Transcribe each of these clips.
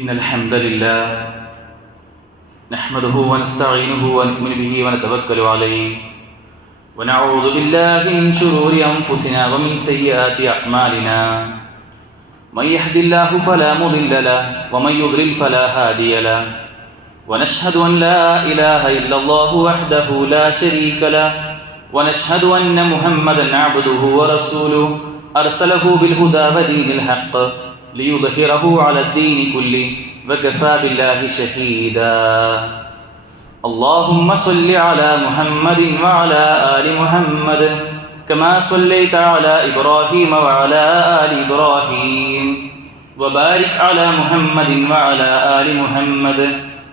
إن الحمد لله نحمده ونستعينه ونؤمن به ونتوكل عليه ونعوذ بالله من شرور أنفسنا ومن سيئات أعمالنا من يهد الله فلا مضل له ومن يضلل فلا هادي له ونشهد أن لا إله إلا الله وحده لا شريك له ونشهد أن محمدا عبده ورسوله أرسله بالهدى ودين الحق ليظهره على الدين كله وكفى بالله شهيدا اللهم صل على محمد وعلى آل محمد كما صليت على إبراهيم وعلى آل إبراهيم وبارك على محمد وعلى آل محمد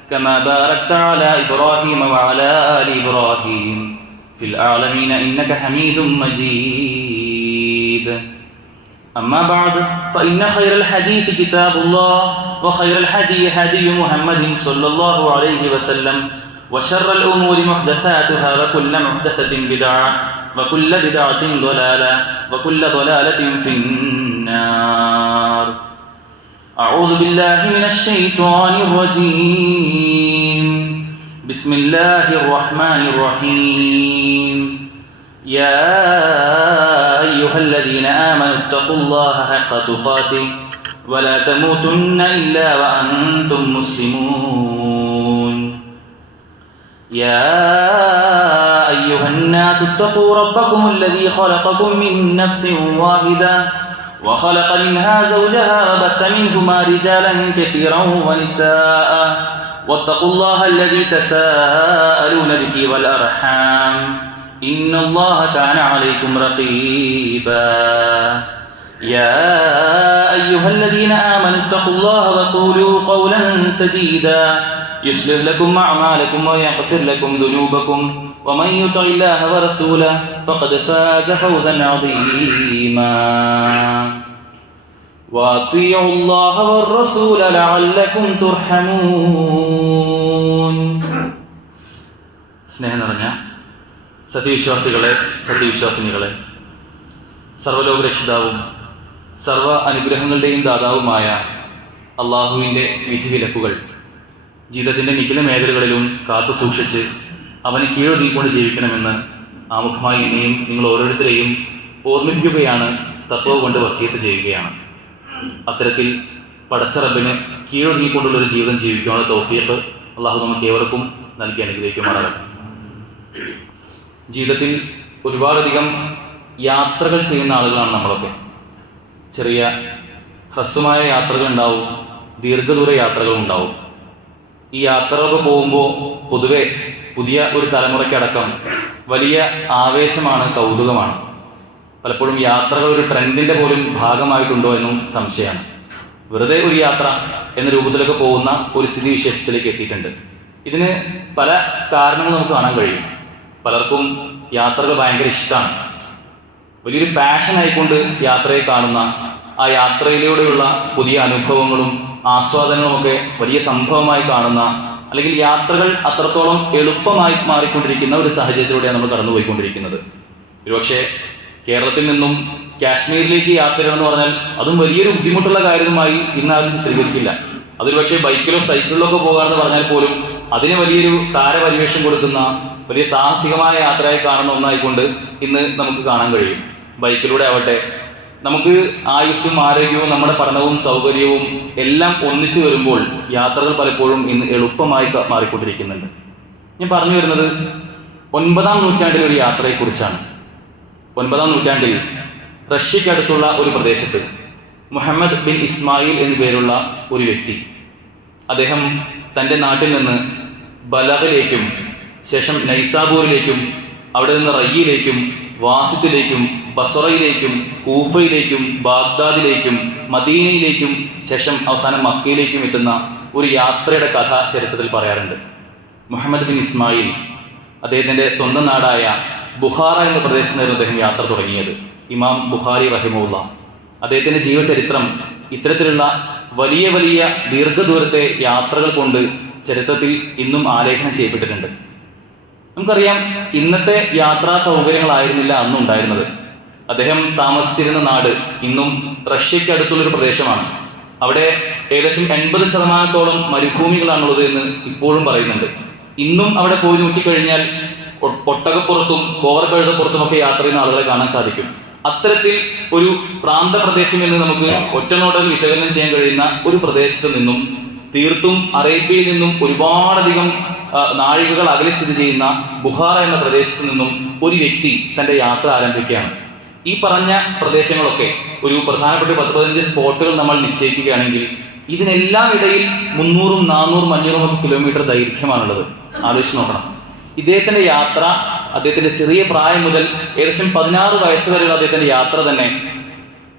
كما باركت على إبراهيم وعلى آل إبراهيم في العالمين إنك حميد مجيد أما بعد فإن خير الحديث كتاب الله وخير الهدي هدي محمد صلى الله عليه وسلم وشر الأمور محدثاتها وكل محدثة بدعة وكل بدعة ضلالة وكل ضلالة في النار أعوذ بالله من الشيطان الرجيم بسم الله الرحمن الرحيم يا أيها الذين آمنوا اتقوا الله حق تقاته ولا تموتن إلا وأنتم مسلمون يا أيها الناس اتقوا ربكم الذي خلقكم من نفس واحدة وخلق منها زوجها وبث منهما رجالا كثيرا ونساء واتقوا الله الذي تساءلون به والأرحام إن الله كان عليكم رقيبا يا أيها الذين آمنوا اتقوا الله وقولوا قولا سديدا يصلح لكم أعمالكم ويغفر لكم ذنوبكم ومن يطع الله ورسوله فقد فاز فوزا عظيما وأطيعوا الله والرسول لعلكم ترحمون സ്നേഹം നിറഞ്ഞ സത്യവിശ്വാസികളെ സത്യവിശ്വാസിനികളെ, സർവ്വലോക രക്ഷിതാവും സർവ്വ അനുഗ്രഹങ്ങളുടെയും ദാതാവുമായ അള്ളാഹുവിൻ്റെ വിധിവിലക്കുകൾ ജീവിതത്തിൻ്റെ നിഖില മേഖലകളിലും കാത്തു സൂക്ഷിച്ച് അവന് കീഴൊതുങ്ങിക്കൊണ്ട് ജീവിക്കണമെന്ന് ആമുഖമായി എന്നെയും നിങ്ങൾ ഓരോരുത്തരെയും ഓർമ്മിപ്പിക്കുകയാണ്, തഖ്വ കൊണ്ട് വസിയത്ത് ചെയ്യുകയാണ്. അത്തരത്തിൽ പടച്ച റബ്ബിന് കീഴൊതുങ്ങിക്കൊണ്ടുള്ളൊരു ജീവിതം ജീവിക്കാനുള്ള തൗഫീഖ് അള്ളാഹു നമുക്ക് ഏവർക്കും നൽകി അനുഗ്രഹിക്കുമാറാകട്ടെ. ജീവിതത്തിൽ ഒരുപാടധികം യാത്രകൾ ചെയ്യുന്ന ആളുകളാണ് നമ്മളൊക്കെ. ചെറിയ ഹ്രസ്വമായ യാത്രകൾ ഉണ്ടാവും, ദീർഘദൂര യാത്രകൾ ഉണ്ടാവും. ഈ യാത്രകളൊക്കെ പോകുമ്പോൾ പൊതുവെ പുതിയ ഒരു തലമുറയ്ക്കടക്കം വലിയ ആവേശമാണ്, കൗതുകമാണ്. പലപ്പോഴും യാത്രകൾ ഒരു ട്രെൻഡിൻ്റെ പോലും ഭാഗമായിട്ടുണ്ടോ എന്നും സംശയമാണ്. വെറുതെ ഒരു യാത്ര എന്ന രൂപത്തിലൊക്കെ പോകുന്ന ഒരു സ്ഥിതി വിശേഷത്തിലേക്ക് എത്തിയിട്ടുണ്ട്. ഇതിന് പല കാരണങ്ങൾ നമുക്ക് കാണാൻ കഴിയും. പലർക്കും യാത്രകൾ ഭയങ്കര ഇഷ്ടമാണ്. വലിയൊരു പാഷനായിക്കൊണ്ട് യാത്രയെ കാണുന്ന, ആ യാത്രയിലൂടെയുള്ള പുതിയ അനുഭവങ്ങളും ആസ്വാദനങ്ങളുമൊക്കെ വലിയ സംഭവമായി കാണുന്ന, അല്ലെങ്കിൽ യാത്രകൾ അത്രത്തോളം എളുപ്പമായി മാറിക്കൊണ്ടിരിക്കുന്ന ഒരു സാഹചര്യത്തിലൂടെയാണ് നമ്മൾ കടന്നുപോയിക്കൊണ്ടിരിക്കുന്നത്. ഒരുപക്ഷെ കേരളത്തിൽ നിന്നും കാശ്മീരിലേക്ക് യാത്രകളെന്ന് പറഞ്ഞാൽ അതും വലിയൊരു ബുദ്ധിമുട്ടുള്ള കാര്യമായി ഇന്നാരും ചിത്രീകരിക്കില്ല. അതൊരു പക്ഷേ ബൈക്കിലോ സൈക്കിളിലോ ഒക്കെ പോകുകയാണെന്ന് പറഞ്ഞാൽ പോലും അതിന് വലിയൊരു താരപരിവേഷം കൊടുക്കുന്ന വലിയ സാഹസികമായ യാത്രയായി കാണുന്ന ഒന്നായിക്കൊണ്ട് ഇന്ന് നമുക്ക് കാണാൻ കഴിയും. ബൈക്കിലൂടെ ആവട്ടെ, നമുക്ക് ആയുസ്സും ആരോഗ്യവും നമ്മുടെ പഠനവും സൗകര്യവും എല്ലാം ഒന്നിച്ചു വരുമ്പോൾ യാത്രകൾ പലപ്പോഴും ഇന്ന് എളുപ്പമായി മാറിക്കൊണ്ടിരിക്കുന്നുണ്ട്. ഞാൻ പറഞ്ഞു വരുന്നത് 9-ാം നൂറ്റാണ്ടിലെ ഒരു യാത്രയെക്കുറിച്ചാണ്. 9-ാം നൂറ്റാണ്ടിൽ റഷ്യക്കടുത്തുള്ള ഒരു പ്രദേശത്ത് മുഹമ്മദ് ബിൻ ഇസ്മായിൽ എന്നു പേരുള്ള ഒരു വ്യക്തി, അദ്ദേഹം തൻ്റെ നാട്ടിൽ നിന്ന് ബലഹിലേക്കും ശേഷം നൈസാബൂറിലേക്കും അവിടെ നിന്ന് റയ്യിലേക്കും വാസിത്തിലേക്കും ബസറയിലേക്കും കൂഫയിലേക്കും ബാഗ്ദാദിലേക്കും മദീനയിലേക്കും ശേഷം അവസാനം മക്കയിലേക്കും എത്തുന്ന ഒരു യാത്രയുടെ കഥ ചരിത്രത്തിൽ പറയാറുണ്ട്. മുഹമ്മദ് ബിൻ ഇസ്മായിൽ അദ്ദേഹത്തിൻ്റെ സ്വന്തം നാടായ ബുഖാറ എന്ന പ്രദേശത്തായിരുന്നു അദ്ദേഹം യാത്ര തുടങ്ങിയത്. ഇമാം ബുഖാരി റഹിമഹുല്ല അദ്ദേഹത്തിൻ്റെ ജീവചരിത്രം ഇത്തരത്തിലുള്ള വലിയ വലിയ ദീർഘദൂരത്തെ യാത്രകൾ കൊണ്ട് ചരിത്രത്തിൽ ഇന്നും ആലേഖനം ചെയ്യപ്പെട്ടിട്ടുണ്ട്. നമുക്കറിയാം, ഇന്നത്തെ യാത്രാ സൗകര്യങ്ങളായിരുന്നില്ല അന്നും ഉണ്ടായിരുന്നത്. അദ്ദേഹം താമസിച്ചിരുന്ന നാട് ഇന്നും റഷ്യയ്ക്കടുത്തുള്ളൊരു പ്രദേശമാണ്. അവിടെ ഏകദേശം 80% മരുഭൂമികളാണുള്ളത് എന്ന് ഇപ്പോഴും പറയുന്നുണ്ട്. ഇന്നും അവിടെ പോയി നോക്കിക്കഴിഞ്ഞാൽ ഒട്ടകപ്പുറത്തും കോവർക്കഴുതപ്പുറത്തുമൊക്കെ യാത്ര ചെയ്യുന്ന ആളുകളെ കാണാൻ സാധിക്കും. അത്തരത്തിൽ ഒരു പ്രാന്തപ്രദേശം എന്ന് നമുക്ക് ഒറ്റനോട്ടത്തിൽ വിശകലനം ചെയ്യാൻ കഴിയുന്ന ഒരു പ്രദേശത്ത് നിന്നും തീർത്തും അറേബ്യയിൽ നിന്നും ഒരുപാടധികം നാഴികകൾ അകലെ സ്ഥിതി ചെയ്യുന്ന ബുഹാറ എന്ന പ്രദേശത്ത് നിന്നും ഒരു വ്യക്തി തൻ്റെ യാത്ര ആരംഭിക്കുകയാണ്. ഈ പറഞ്ഞ പ്രദേശങ്ങളൊക്കെ ഒരു പ്രധാനപ്പെട്ട 10-15 സ്പോട്ടുകൾ നമ്മൾ നിശ്ചയിക്കുകയാണെങ്കിൽ ഇതിനെല്ലാം ഇടയിൽ 300, 400, 500 കിലോമീറ്റർ ദൈർഘ്യമാണുള്ളത്. ആലോചിച്ച് നോക്കണം. ഇദ്ദേഹത്തിൻ്റെ യാത്ര, അദ്ദേഹത്തിൻ്റെ ചെറിയ പ്രായം മുതൽ ഏകദേശം 16 വയസ്സ് വരെയുള്ള അദ്ദേഹത്തിൻ്റെ യാത്ര തന്നെ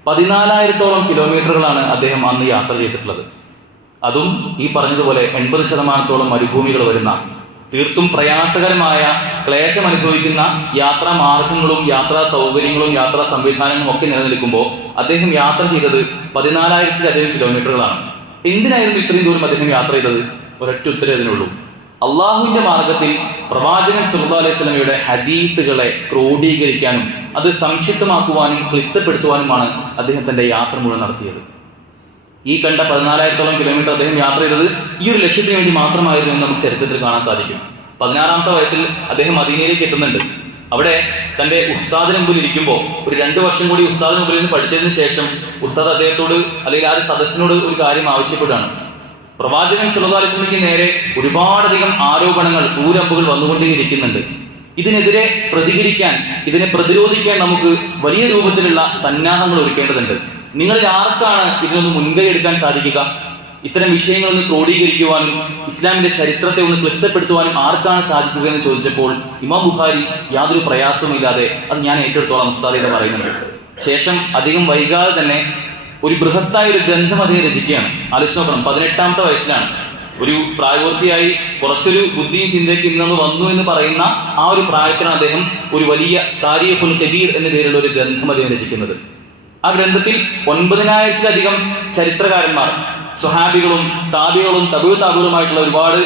14,000-ഓളം കിലോമീറ്ററുകളാണ് അദ്ദേഹം അന്ന് യാത്ര ചെയ്തിട്ടുള്ളത്. അതും ഈ പറഞ്ഞതുപോലെ 80%-ഓളം മരുഭൂമികൾ വരുന്ന, തീർത്തും പ്രയാസകരമായ ക്ലേശം അനുഭവിക്കുന്ന യാത്രാ മാർഗങ്ങളും യാത്രാ സൗകര്യങ്ങളും യാത്രാ സംവിധാനങ്ങളും ഒക്കെ നിലനിൽക്കുമ്പോൾ അദ്ദേഹം യാത്ര ചെയ്തത് 14,000-ലധികം കിലോമീറ്ററുകളാണ്. എന്തിനായിരുന്നു ഇത്രയും ദൂരം അദ്ദേഹം യാത്ര ചെയ്തത്? ഒരൊറ്റ ഉത്തരം അതിനുള്ളൂ. അള്ളാഹുവിൻ്റെ മാർഗത്തിൽ പ്രവാചകൻ സല്ലല്ലാഹു അലൈഹി വസല്ലമയുടെ ഹദീസുകളെ ക്രോഡീകരിക്കാനും അത് സംക്ഷിപ്തമാക്കുവാനും ക്ലിപ്തപ്പെടുത്തുവാനുമാണ് അദ്ദേഹം തൻ്റെ യാത്ര മുഴുവൻ നടത്തിയത്. ഈ കണ്ട 14,000-ഓളം കിലോമീറ്റർ അദ്ദേഹം യാത്ര ചെയ്തത് ഈ ഒരു ലക്ഷ്യത്തിന് വേണ്ടി മാത്രമായിരുന്നു എന്ന് നമുക്ക് ചരിത്രത്തിൽ കാണാൻ സാധിക്കും. 16-ാമത്തെ വയസ്സിൽ അദ്ദേഹം മദീനയിലേക്ക് എത്തുന്നുണ്ട്. അവിടെ തൻ്റെ ഉസ്താദിന് മുമ്പിൽ ഇരിക്കുമ്പോൾ ഒരു 2 വർഷം കൂടി ഉസ്താദിന് മുമ്പിൽ നിന്ന് പഠിച്ചതിന് ശേഷം ഉസ്താദ് അദ്ദേഹത്തോട് അല്ലെങ്കിൽ ആ ഒരു സദസ്സിനോട് ഒരു കാര്യം ആവശ്യപ്പെടുകയാണ്. പ്രവാചകൻ സല്ലല്ലാഹു അലൈഹി വസല്ലമയ്ക്ക് നേരെ ഒരുപാടധികം ആരോപണങ്ങൾ, ഊരമ്പുകൾ വന്നുകൊണ്ടേയിരിക്കുന്നുണ്ട്. ഇതിനെതിരെ പ്രതികരിക്കാൻ, ഇതിനെ പ്രതിരോധിക്കാൻ നമുക്ക് വലിയ രൂപത്തിലുള്ള സന്നാഹങ്ങൾ ഒരുക്കേണ്ടതുണ്ട്. നിങ്ങളിൽ ആർക്കാണ് ഇതിനൊന്ന് മുൻകൈ എടുക്കാൻ സാധിക്കുക? ഇത്തരം വിഷയങ്ങളൊന്ന് ക്രോഡീകരിക്കുവാനും ഇസ്ലാമിൻ്റെ ചരിത്രത്തെ ഒന്ന് ക്ലിപ്തപ്പെടുത്തുവാനും ആർക്കാണ് സാധിക്കുക എന്ന് ചോദിച്ചപ്പോൾ ഇമാം ബുഖാരി യാതൊരു പ്രയാസവുമില്ലാതെ അത് ഞാൻ ഏറ്റെടുത്തോളാം ഉസ്താദ് എന്ന് പറയുന്നുണ്ട്. ശേഷം അധികം വൈകാതെ തന്നെ ഒരു ബൃഹത്തായ ഒരു ഗ്രന്ഥം അദ്ദേഹം രചിക്കുകയാണ്. ആലോചിച്ച് നോക്കണം, 18-ാമത്തെ വയസ്സിലാണ്. ഒരു പ്രായപൂർത്തിയായി കുറച്ചൊരു ബുദ്ധിയും ചിന്തയ്ക്ക് ഇന്നു വന്നു എന്ന് പറയുന്ന ആ ഒരു പ്രായത്തിലാണ് അദ്ദേഹം ഒരു വലിയ താരീഖുൽ കബീർ എന്ന പേരുള്ള ഒരു ഗ്രന്ഥം അദ്ദേഹം രചിക്കുന്നത്. ആ ഗ്രന്ഥത്തിൽ 9,000-ലധികം ചരിത്രകാരന്മാർ, സ്വഹാബികളും താബികളും താബികളുമായിട്ടുള്ള ഒരുപാട്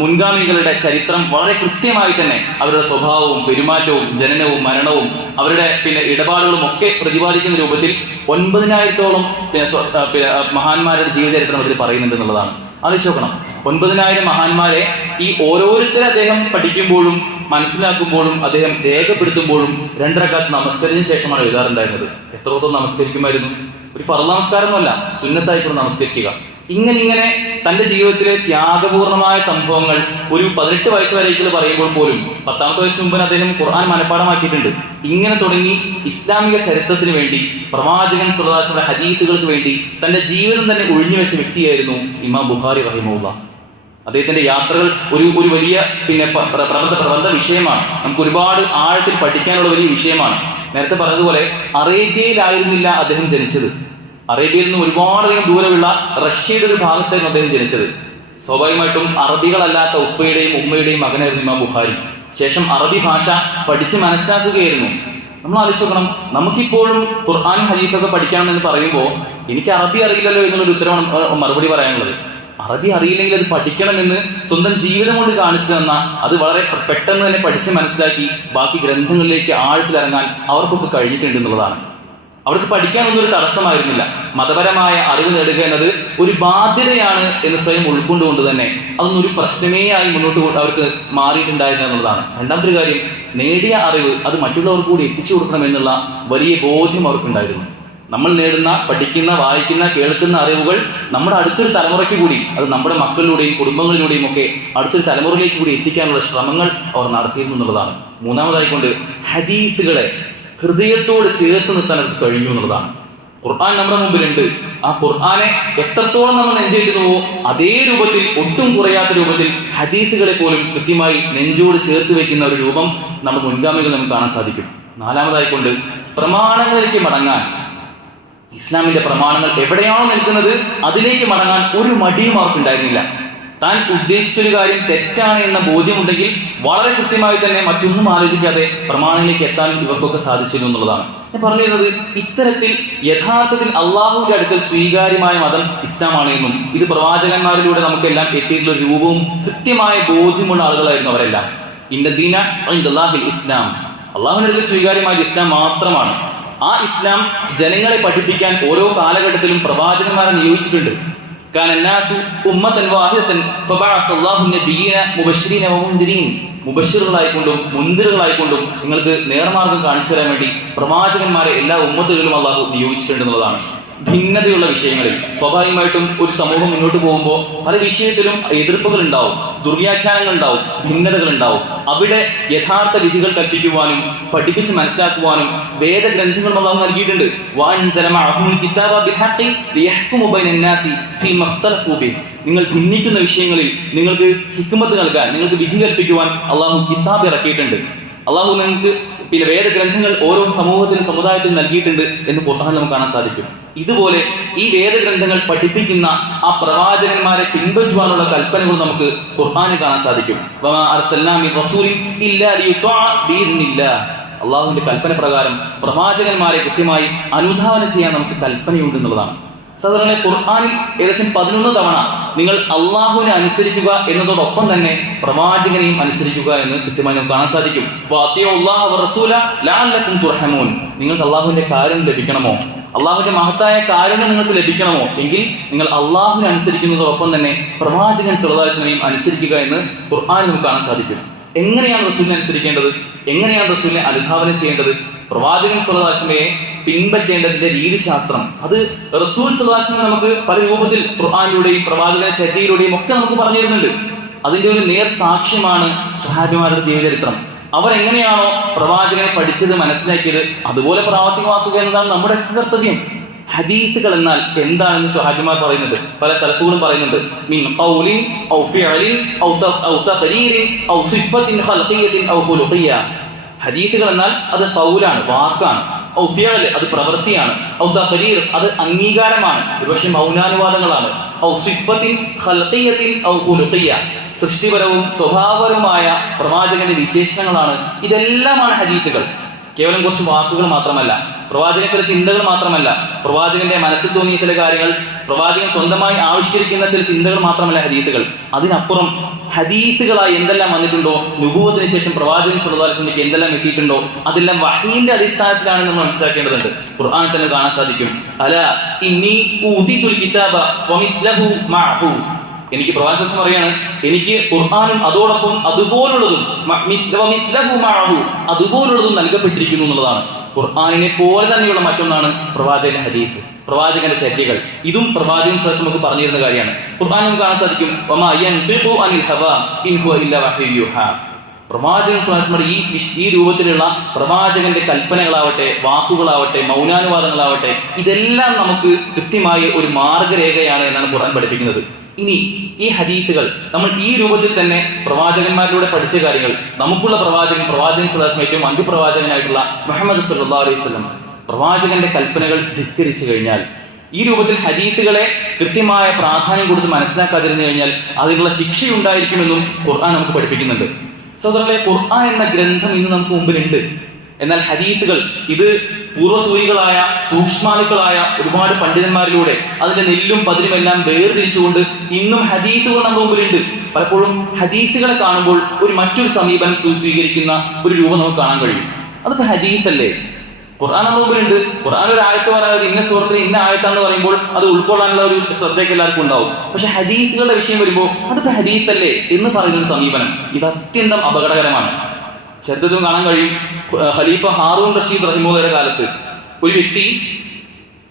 മുൻഗാമികളുടെ ചരിത്രം വളരെ കൃത്യമായി തന്നെ അവരുടെ സ്വഭാവവും പെരുമാറ്റവും ജനനവും മരണവും അവരുടെ ഇടപാടുകളും ഒക്കെ പ്രതിപാദിക്കുന്ന രൂപത്തിൽ 9,000-ഓളം മഹാന്മാരുടെ ജീവചരിത്രം അതിൽ പറയുന്നുണ്ട് എന്നുള്ളതാണ്. ആലോചിച്ച് നോക്കണം, 9,000 മഹാന്മാരെ ഈ ഓരോരുത്തരെ അദ്ദേഹം പഠിക്കുമ്പോഴും മനസ്സിലാക്കുമ്പോഴും അദ്ദേഹം രേഖപ്പെടുത്തുമ്പോഴും 2 റക്അത്ത് നമസ്കരിച്ചതിന് ശേഷമാണ് എഴുതാറുണ്ടായിരുന്നത്. എത്രത്തോളം നമസ്കരിക്കുമായിരുന്നു? ഒരു ഫർള് നമസ്കാരമൊന്നുമല്ല, സുന്നത്തായിക്കൊണ്ട് നമസ്കരിക്കുക. ഇങ്ങനെ തൻ്റെ ജീവിതത്തിലെ ത്യാഗപൂർണമായ സംഭവങ്ങൾ ഒരു 18 വയസ്സ് വരേക്കുള്ള പറയുമ്പോൾ പോലും 10-ാമത്തെ വയസ്സിന് മുമ്പ് അദ്ദേഹം ഖുർആൻ മനഃപ്പാഠമാക്കിയിട്ടുണ്ട്. ഇങ്ങനെ തുടങ്ങി ഇസ്ലാമിക ചരിത്രത്തിന് വേണ്ടി, പ്രവാചകൻ സല്ലല്ലാഹു അലൈഹി വസല്ലം ഹദീസുകൾക്ക് വേണ്ടി തൻ്റെ ജീവിതം തന്നെ ഒഴിഞ്ഞു വെച്ച വ്യക്തിയായിരുന്നു ഇമാം ബുഖാരി റഹിമഹുല്ലാഹ്. അദ്ദേഹത്തിൻ്റെ യാത്രകൾ ഒരു വലിയ പ്രബന്ധ വിഷയമാണ്. നമുക്ക് ഒരുപാട് ആഴത്തിൽ പഠിക്കാനുള്ള വലിയ വിഷയമാണ്. നേരത്തെ പറഞ്ഞതുപോലെ അറേബ്യയിലായിരുന്നില്ല അദ്ദേഹം ജനിച്ചത്. അറേബ്യയിൽ നിന്ന് ഒരുപാടധികം ദൂരമുള്ള റഷ്യയുടെ ഒരു ഭാഗത്തായിരുന്നു അദ്ദേഹം ജനിച്ചത്. സ്വാഭാവികമായിട്ടും അറബികളല്ലാത്ത ഉപ്പയുടെയും ഉമ്മയുടെയും മകനായിരുന്നു ഇമാം ബുഖാരി. ശേഷം അറബി ഭാഷ പഠിച്ച് മനസ്സിലാക്കുകയായിരുന്നു. നമ്മൾ ആലോചിച്ച് നോക്കണം, നമുക്കിപ്പോഴും ഖുർആനും ഹദീസൊക്കെ പഠിക്കണമെന്ന് പറയുമ്പോൾ എനിക്ക് അറബി അറിയില്ലല്ലോ എന്നുള്ളൊരു ഉത്തരവാണ് മറുപടി പറയാനുള്ളത്. അറബി അറിയില്ലെങ്കിൽ അത് പഠിക്കണമെന്ന് സ്വന്തം ജീവിതം കൊണ്ട് കാണിച്ചു തന്ന, അത് വളരെ പെട്ടെന്ന് തന്നെ പഠിച്ച് മനസ്സിലാക്കി ബാക്കി ഗ്രന്ഥങ്ങളിലേക്ക് ആഴത്തിലിറങ്ങാൻ അവർക്കൊക്കെ കഴിഞ്ഞിട്ടുണ്ട് എന്നുള്ളതാണ്. അവർക്ക് പഠിക്കാനൊന്നും ഒരു തടസ്സമായിരുന്നില്ല. മതപരമായ അറിവ് നേടുക എന്നത് ഒരു ബാധ്യതയാണ് എന്ന് സ്വയം ഉൾക്കൊണ്ടുകൊണ്ട് തന്നെ അതൊന്നും ഒരു പ്രശ്നമേ ആയി മുന്നോട്ട് അവർക്ക് മാറിയിട്ടുണ്ടായിരുന്നു എന്നുള്ളതാണ്. രണ്ടാമത്തെ കാര്യം, നേടിയ അറിവ് അത് മറ്റുള്ളവർക്ക് കൂടി എത്തിച്ചു കൊടുക്കണമെന്നുള്ള വലിയ ബോധ്യം അവർക്കുണ്ടായിരുന്നു. നമ്മൾ നേടുന്ന, പഠിക്കുന്ന, വായിക്കുന്ന, കേൾക്കുന്ന അറിവുകൾ നമ്മുടെ അടുത്തൊരു തലമുറയ്ക്ക് കൂടി, അത് നമ്മുടെ മക്കളിലൂടെയും കുടുംബങ്ങളിലൂടെയും ഒക്കെ അടുത്തൊരു തലമുറയിലേക്ക് കൂടി എത്തിക്കാനുള്ള ശ്രമങ്ങൾ അവർ നടത്തിയിരുന്നു എന്നുള്ളതാണ്. മൂന്നാമതായിക്കൊണ്ട് ഹദീസുകളെ ഹൃദയത്തോട് ചേർത്ത് നിർത്താൻ അവർക്ക് കഴിഞ്ഞു എന്നുള്ളതാണ്. ഖുർആൻ നമ്മുടെ മുമ്പിലുണ്ട്. ആ ഖുർആനെ എത്രത്തോളം നമ്മൾ നെഞ്ചേറ്റുന്നുവോ അതേ രൂപത്തിൽ, ഒട്ടും കുറയാത്ത രൂപത്തിൽ ഹദീസുകളെ പോലും കൃത്യമായി നെഞ്ചോട് ചേർത്ത് വയ്ക്കുന്ന ഒരു രൂപം നമ്മുടെ മുൻഗാമികൾ നമുക്ക് കാണാൻ സാധിക്കും. നാലാമതായിക്കൊണ്ട് പ്രമാണങ്ങളിലേക്ക് മടങ്ങാൻ, ഇസ്ലാമിൻ്റെ പ്രമാണങ്ങൾ എവിടെയാണോ നിൽക്കുന്നത് അതിലേക്ക് മടങ്ങാൻ ഒരു മടിയും അവർക്കുണ്ടായിരുന്നില്ല. താൻ ഉദ്ദേശിച്ചൊരു കാര്യം തെറ്റാണ് എന്ന ബോധ്യമുണ്ടെങ്കിൽ വളരെ കൃത്യമായി തന്നെ മറ്റൊന്നും ആലോചിക്കാതെ പ്രമാണങ്ങളിലേക്ക് എത്താനും ഇവർക്കൊക്കെ സാധിച്ചിരുന്നു എന്നുള്ളതാണ്. ഞാൻ പറഞ്ഞിരുന്നത്, ഇത്തരത്തിൽ യഥാർത്ഥത്തിൽ അള്ളാഹുവിൻ്റെ അടുക്കൽ സ്വീകാര്യമായ മതം ഇസ്ലാമാണ് എന്നും ഇത് പ്രവാചകന്മാരിലൂടെ നമുക്കെല്ലാം എത്തിയിട്ടുള്ള രൂപവും കൃത്യമായ ബോധ്യമുള്ള ആളുകളായിരുന്നു അവരെല്ലാം. ഇന്ന ദീന ഇൻദല്ലാഹിൽ ഇസ്ലാം, അള്ളാഹുവിൻ്റെ അടുക്കൽ സ്വീകാര്യമായ ഇസ്ലാം മാത്രമാണ്. ആ ഇസ്ലാം ജനങ്ങളെ പഠിപ്പിക്കാൻ ഓരോ കാലഘട്ടത്തിലും പ്രവാചകന്മാരെ നിയോഗിച്ചിട്ടുണ്ട്. മുബശ്ശിറുകളായിക്കൊണ്ടും മുൻദിറുകളായിക്കൊണ്ടും നിങ്ങൾക്ക് നേർമാർഗം കാണിച്ചു തരാൻ വേണ്ടി പ്രവാചകന്മാരെ എല്ലാ ഉമ്മത്തുകളിലും അള്ളാഹു നിയോഗിച്ചിട്ടുണ്ടെന്നുള്ളതാണ്. ഭിന്നതയുള്ള വിഷയങ്ങളിൽ സ്വാഭാവികമായിട്ടും ഒരു സമൂഹം മുന്നോട്ട് പോകുമ്പോൾ പല വിഷയത്തിലും എതിർപ്പുകൾ ഉണ്ടാവും, ദുർവ്യാഖ്യാനങ്ങൾ ഉണ്ടാവും, ഭിന്നതകൾ ഉണ്ടാവും. അവിടെ യഥാർത്ഥ വിധികൾ കൽപ്പിക്കുവാനും പഠിപ്പിച്ച് മനസ്സിലാക്കുവാനും വേദഗ്രന്ഥങ്ങളും അള്ളാഹു നൽകിയിട്ടുണ്ട്. നിങ്ങൾ ഭിന്നിക്കുന്ന വിഷയങ്ങളിൽ നിങ്ങൾക്ക് ഹിക്മത്ത് നൽകാൻ, നിങ്ങൾക്ക് വിധി കൽപ്പിക്കുവാൻ അള്ളാഹു കിതാബ് ഇറക്കിയിട്ടുണ്ട്. അള്ളാഹു നിങ്ങൾക്ക് വേദഗ്രന്ഥങ്ങൾ ഓരോ സമൂഹത്തിനും സമുദായത്തിനും നൽകിയിട്ടുണ്ട് എന്ന് ഖുർആനിൽ നമുക്ക് കാണാൻ സാധിക്കും. ഇതുപോലെ ഈ വേദഗ്രന്ഥങ്ങൾ പഠിപ്പിക്കുന്ന ആ പ്രവാചകന്മാരെ പിൻപറ്റുവാനുള്ള കൽപ്പനകൾ നമുക്ക് ഖുർആനിൽ കാണാൻ സാധിക്കും. അള്ളാഹുവിന്റെ കൽപ്പന പ്രകാരം പ്രവാചകന്മാരെ കൃത്യമായി അനുധാവനം ചെയ്യാൻ നമുക്ക് കൽപ്പനയുണ്ട് എന്നുള്ളതാണ്. സാധാരണ ഖുർആനിൽ ഏകദേശം 11 തവണ നിങ്ങൾ അള്ളാഹുവിനെ അനുസരിക്കുക എന്നതോടൊപ്പം തന്നെ പ്രവാചകനെയും അനുസരിക്കുക എന്ന് കൃത്യമായി നമുക്ക് കാണാൻ സാധിക്കും. നിങ്ങൾക്ക് അള്ളാഹുവിന്റെ കാരുണ്യം ലഭിക്കണമോ, അള്ളാഹുവിന്റെ മഹത്തായ കാരുണ്യം നിങ്ങൾക്ക് ലഭിക്കണമോ എങ്കിൽ നിങ്ങൾ അള്ളാഹുവിനെ അനുസരിക്കുന്നതോടൊപ്പം തന്നെ പ്രവാചകൻ സല്ലല്ലാഹു അലൈഹി വസല്ലമയെ അനുസരിക്കുക എന്ന് ഖുർആനിൽ നമുക്ക് കാണാൻ സാധിക്കും. എങ്ങനെയാണ് റസൂലിനെ അനുസരിക്കേണ്ടത്, എങ്ങനെയാണ് റസൂലിനെ അനുധാവനം ചെയ്യേണ്ടത്? പ്രവാചകൻ സല്ലല്ലാഹു അലൈഹി വസല്ലമയെ പിൻപറ്റേണ്ടതിന്റെ രീതിശാസ്ത്രം അത് റസൂൽ സല്ലല്ലാഹു അലൈഹി വസല്ലം നമുക്ക് പല രൂപത്തിൽ ഖുർആനിലൂടെയും പ്രവാചകന്റെ ചര്യയിലൂടെയും ഒക്കെ നമുക്ക് പറഞ്ഞു തരുന്നുണ്ട്. അതിന്റെ ഒരു നേർ സാക്ഷ്യമാണ് സ്വഹാബിമാരുടെ ജീവചരിത്രം. അവരെങ്ങനെയാണോ പ്രവാചകനെ പഠിച്ചത്, മനസ്സിലാക്കിയത്, അതുപോലെ പ്രാവർത്തികമാക്കുക എന്നതാണ് നമ്മുടെ കർത്തവ്യം. ഹദീസുകൾ എന്നാൽ എന്താണെന്ന് സ്വഹാബിമാർ പറയുന്നത്, പല സലഫുകളും പറയുന്നുണ്ട്. മിൻ ഖൗലിൻ ഔ ഫിഅലിൻ ഔ തഖരീരിൻ ഔ സിഫത്തിൻ ഖൽഖിയത്തിൻ ഔ ഖുലുഖിയ. ഹദീസുകൾ എന്നാൽ അത് ഖൗലാണ്, വാക്കാണ്. ഔ ഫിഅൽ അത് പ്രവൃത്തിയാണ്. ഔ തഖരീർ അത് അംഗീകാരമാണ്, ഒരുപക്ഷെ മൗനാനുവാദങ്ങളാണ്. ഔ സിഫത്തിൻ ഖൽഖിയത്തിൻ ഔ ഖുലുഖിയ സൃഷ്ടിപരവും സ്വഭാവപരവുമായ പ്രവാചകന്റെ വിശേഷണങ്ങളാണ്. ഇതെല്ലാമാണ് ഹദീസുകൾ. കേവലം കുറച്ച് വാക്കുകൾ മാത്രമല്ല, പ്രവാചകൻ ചില ചിന്തകൾ മാത്രമല്ല, പ്രവാചകന്റെ മനസ്സിൽ തോന്നിയ ചില കാര്യങ്ങൾ, പ്രവാചകൻ സ്വന്തമായി ആവിഷ്കരിക്കുന്ന ചില ചിന്തകൾ മാത്രമല്ല ഹദീസുകൾ. അതിനപ്പുറം ഹദീസുകളായി എന്തെല്ലാം വന്നിട്ടുണ്ടോ, നുബുവത്തിന് ശേഷം പ്രവാചകൻ സല്ലല്ലാഹു അലൈഹി വസല്ലമയ്ക്ക് എന്തെല്ലാം എത്തിയിട്ടുണ്ടോ അതെല്ലാം വഹീന്റെ അടിസ്ഥാനത്തിലാണ് നമ്മൾ മനസ്സിലാക്കേണ്ടതുണ്ട്. ഖുർആനിൽ തന്നെ കാണാൻ സാധിക്കും, അലാ ഇന്നി ഊതിതുൽ കിതാബ വമിസ്ലഹു മഅഹു. എനിക്ക് പ്രവാചകൻ പറയാണ്, എനിക്ക് ഖുർആനും അതോടൊപ്പം അതുപോലുള്ളതും അതുപോലുള്ളതും നൽകപ്പെട്ടിരിക്കുന്നു എന്നുള്ളതാണ്. ഖുർആനിനെ പോലെ തന്നെയുള്ള മറ്റൊന്നാണ് പ്രവാചകന്റെ ഹദീസ്, പ്രവാചകന്റെ ചര്യകൾ. ഇതും പ്രവാചകൻ സല്ലല്ലാഹു നമുക്ക് പറഞ്ഞിരുന്ന കാര്യമാണ്. ഖുർആൻ നമുക്ക് കാണാൻ സാധിക്കും, വമാ യൻതിഖു അനിൽ ഹവാ ഇൻ ഹുവ ഇല്ലാ വഹ്യു യൂഹാ. പ്രവാചകൻ സല്ലല്ലാഹു അലൈഹി വസല്ലം ഈ രൂപത്തിലുള്ള പ്രവാചകന്റെ കൽപ്പനകളാവട്ടെ, വാക്കുകളാവട്ടെ, മൗനാനുവാദങ്ങളാവട്ടെ, ഇതെല്ലാം നമുക്ക് കൃത്യമായ ഒരു മാർഗരേഖയാണ് എന്നാണ് ഖുർആൻ പഠിപ്പിക്കുന്നത്. ഇനി ഈ ഹദീസുകൾ നമ്മൾ ഈ രൂപത്തിൽ തന്നെ പ്രവാചകന്മാരിലൂടെ പഠിച്ച കാര്യങ്ങൾ, നമുക്കുള്ള പ്രവാചകൻ സല്ലല്ലാഹു അലൈഹി വസല്ലം ഏറ്റവും അന്ത്യപ്രവാചകനായിട്ടുള്ള മുഹമ്മദ് സല്ലല്ലാഹു അലൈഹി വസല്ലം പ്രവാചകന്റെ കൽപ്പനകൾ ധിക്കരിച്ചു കഴിഞ്ഞാൽ, ഈ രൂപത്തിൽ ഹദീസുകളെ കൃത്യമായ പ്രാധാന്യം കൊടുത്ത് മനസ്സിലാക്കാതിരുന്നു കഴിഞ്ഞാൽ അതിനുള്ള ശിക്ഷയുണ്ടായിരിക്കുമെന്നും ഖുർആൻ നമുക്ക് പഠിപ്പിക്കുന്നുണ്ട്. സഹോദരങ്ങളെ, ഖുർആൻ എന്ന ഗ്രന്ഥം ഇന്ന് നമുക്ക് മുമ്പിലുണ്ട്. എന്നാൽ ഹദീസുകൾ ഇത് പൂർവ്വസൂരികളായ സൂക്ഷ്മാലുക്കളായ ഒരുപാട് പണ്ഡിതന്മാരിലൂടെ അതിന്റെ നെല്ലും പതിരുമെല്ലാം വേർതിരിച്ചുകൊണ്ട് ഇന്നും ഹദീസുകൾ നമ്മുടെ മുമ്പിലുണ്ട്. പലപ്പോഴും ഹദീസുകളെ കാണുമ്പോൾ മറ്റൊരു സമീപനം സ്വീകരിക്കുന്ന ഒരു രൂപം നമുക്ക് കാണാൻ കഴിയും. അതിപ്പോ ഹദീസല്ലേ? ഖുർആൻ നമ്മുടെ മുമ്പിലുണ്ട്. ഖുർആൻ ഒരു ആയത്ത് പറയാതെ ഇന്ന സൂറത്തിൽ ഇന്ന ആയത്താന്ന് പറയുമ്പോൾ അത് ഉൾക്കൊള്ളാനുള്ള ഒരു ശ്രദ്ധയ്ക്ക് എല്ലാവർക്കും ഉണ്ടാവും. പക്ഷെ ഹദീസുകളുടെ വിഷയം വരുമ്പോൾ അതിപ്പോ ഹദീസല്ലേ എന്ന് പറയുന്ന ഒരു സമീപനം ഇത് അത്യന്തം അപകടകരമാണ്. ചരിത്രത്തിൽ കാണാൻ കഴിയും, ഖലീഫ ഹാറൂൺ റഷീദ് റഹിമഹുള്ളയുടെ കാലത്ത് ഒരു വ്യക്തി,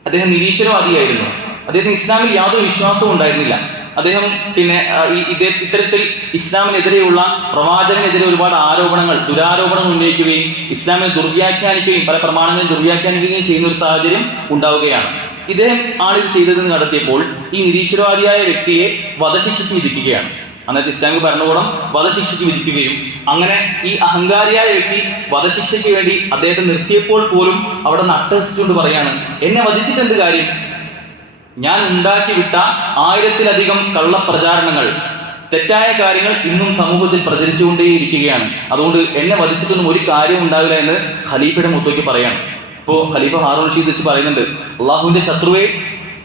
അദ്ദേഹം നിരീശ്വരവാദിയായിരുന്നു. അദ്ദേഹത്തിന് ഇസ്ലാമിൽ യാതൊരു വിശ്വാസവും ഉണ്ടായിരുന്നില്ല. അദ്ദേഹം ഇത്തരത്തിൽ ഇസ്ലാമിനെതിരെയുള്ള പ്രവാചകനെതിരെ ഒരുപാട് ദുരാരോപണങ്ങൾ ഉന്നയിക്കുകയും ഇസ്ലാമിനെ ദുർവ്യാഖ്യാനിക്കുകയും പല പ്രമാണങ്ങളും ദുർവ്യാഖ്യാനിക്കുകയും ചെയ്യുന്ന ഒരു സാഹചര്യം ഉണ്ടാവുകയാണ്. ഇദ്ദേഹം ആണിത് ചെയ്തതെന്ന് കണ്ടെത്തിയപ്പോൾ ഈ നിരീശ്വരവാദിയായ വ്യക്തിയെ വധശിക്ഷയ്ക്ക് വിധിക്കുകയാണ്. അന്നത്തെ ഇസ്ലാമിക ഭരണകൂടം വധശിക്ഷയ്ക്ക് വിധിക്കുകയും അങ്ങനെ ഈ അഹങ്കാരിയായ വ്യക്തി വധശിക്ഷയ്ക്ക് വേണ്ടി അദ്ദേഹത്തെ നിർത്തിയപ്പോൾ പോലും അവിടെ നട്ടഹസിച്ചുകൊണ്ട് പറയാണ്, എന്നെ വധിച്ചിട്ട് എന്ത് കാര്യം? ഞാൻ ഉണ്ടാക്കി വിട്ട 1000-ലധികം കള്ളപ്രചാരണങ്ങൾ, തെറ്റായ കാര്യങ്ങൾ ഇന്നും സമൂഹത്തിൽ പ്രചരിച്ചുകൊണ്ടേയിരിക്കുകയാണ്. അതുകൊണ്ട് എന്നെ വധിച്ചിട്ടൊന്നും ഒരു കാര്യവും ഉണ്ടാവില്ല എന്ന് ഖലീഫയുടെ മുത്തോയ്ക്ക് പറയാണ്. ഇപ്പോൾ ഖലീഫ ഹാറൂൺ റഷീദ് വെച്ച് പറയുന്നുണ്ട്, അള്ളാഹുവിന്റെ ശത്രുവെ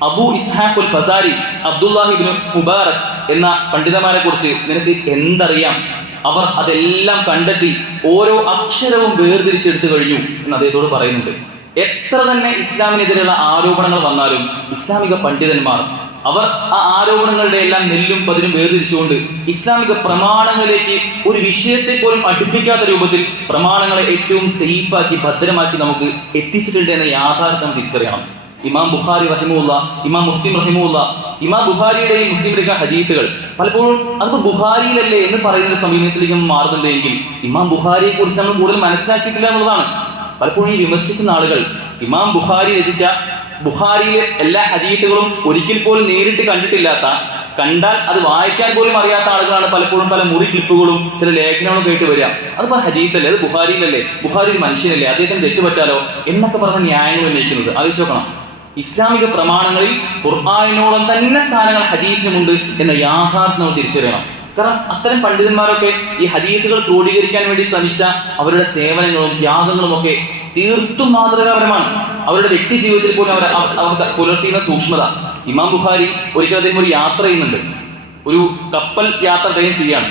അബൂ ഇസ്ഹാഖുൽ ഫസാരി, അബ്ദുല്ലാഹി ഇബ്നു മുബാറക് എന്ന പണ്ഡിതന്മാരെ കുറിച്ച് നിനക്ക് എന്തറിയാം? അവർ അതെല്ലാം കണ്ടെത്തി ഓരോ അക്ഷരവും വേർതിരിച്ചെടുത്തു കഴിഞ്ഞു എന്ന് അദ്ദേഹത്തോട് പറയുന്നുണ്ട്. എത്ര തന്നെ ഇസ്ലാമിനെതിരെയുള്ള ആരോപണങ്ങൾ വന്നാലും ഇസ്ലാമിക പണ്ഡിതന്മാർ അവർ ആ ആരോപണങ്ങളുടെ എല്ലാം നെല്ലും പതിനും വേർതിരിച്ചുകൊണ്ട് ഇസ്ലാമിക പ്രമാണങ്ങളിലേക്ക് ഒരു വിഷയത്തെ പോലും അടുപ്പിക്കാത്ത രൂപത്തിൽ പ്രമാണങ്ങളെ ഏറ്റവും സേഫാക്കി ഭദ്രമാക്കി നമുക്ക് എത്തിച്ചിട്ടുണ്ട് എന്ന യാഥാർത്ഥ്യം തിരിച്ചറിയണം. ഇമാം ബുഖാരി റഹിമുല്ല, ഇമാം മുസ്ലിം റഹിമുല്ല, ഇമാം ബുഖാരിയുടെയും മുസ്ലിമിന്റെയൊക്കെ ഹദീത്തുകൾ പലപ്പോഴും അതിപ്പോൾ ബുഖാരിയിലല്ലേ എന്ന് പറയുന്ന സമീപത്തിലേക്ക് മാറുന്നുണ്ടെങ്കിൽ ഇമാം ബുഖാരിയെ കുറിച്ച് നമ്മൾ കൂടുതൽ മനസ്സിലാക്കിയിട്ടില്ല എന്നുള്ളതാണ്. പലപ്പോഴും ഈ വിമർശിക്കുന്ന ആളുകൾ ഇമാം ബുഖാരി രചിച്ച ബുഖാരിയിലെ എല്ലാ ഹദീത്തുകളും ഒരിക്കൽ പോലും നേരിട്ട് കണ്ടിട്ടില്ലാത്ത, കണ്ടാൽ അത് വായിക്കാൻ പോലും അറിയാത്ത ആളുകളാണ് പലപ്പോഴും പല മുറി ക്ലിപ്പുകളും ചില ലേഖനങ്ങളും കേട്ട് വരിക. അതിപ്പോൾ ഹദീത്തല്ലേ, അത് ബുഖാരിയിലല്ലേ, ബുഖാരി ഒരു മനുഷ്യനല്ലേ, അദ്ദേഹത്തിന് തെറ്റുപറ്റാലോ എന്നൊക്കെ പറഞ്ഞ ന്യായങ്ങൾ ഉന്നയിക്കുന്നത് ആലോചിച്ച് നോക്കണം. ഇസ്ലാമിക പ്രമാണങ്ങളിൽ ഖുർആനിനോളം തന്നെ സ്ഥാനങ്ങൾ ഹദീസിനുമുണ്ട് എന്ന യാഥാർത്ഥ്യം നമ്മൾ തിരിച്ചറിയണം. കാരണം അത്തരം പണ്ഡിതന്മാരൊക്കെ ഈ ഹദീസുകൾ ക്രോഡീകരിക്കാൻ വേണ്ടി ശ്രമിച്ച അവരുടെ സേവനങ്ങളും ത്യാഗങ്ങളും ഒക്കെ തീർത്തും മാതൃകാപരമാണ്. അവരുടെ വ്യക്തി ജീവിതത്തിൽ പോലും അവർ പുലർത്തിയുന്ന സൂക്ഷ്മത. ഇമാം ബുഖാരി ഒരിക്കൽ അദ്ദേഹം ഒരു യാത്ര ചെയ്യുന്നുണ്ട്, ഒരു കപ്പൽ യാത്ര അദ്ദേഹം ചെയ്യാണ്.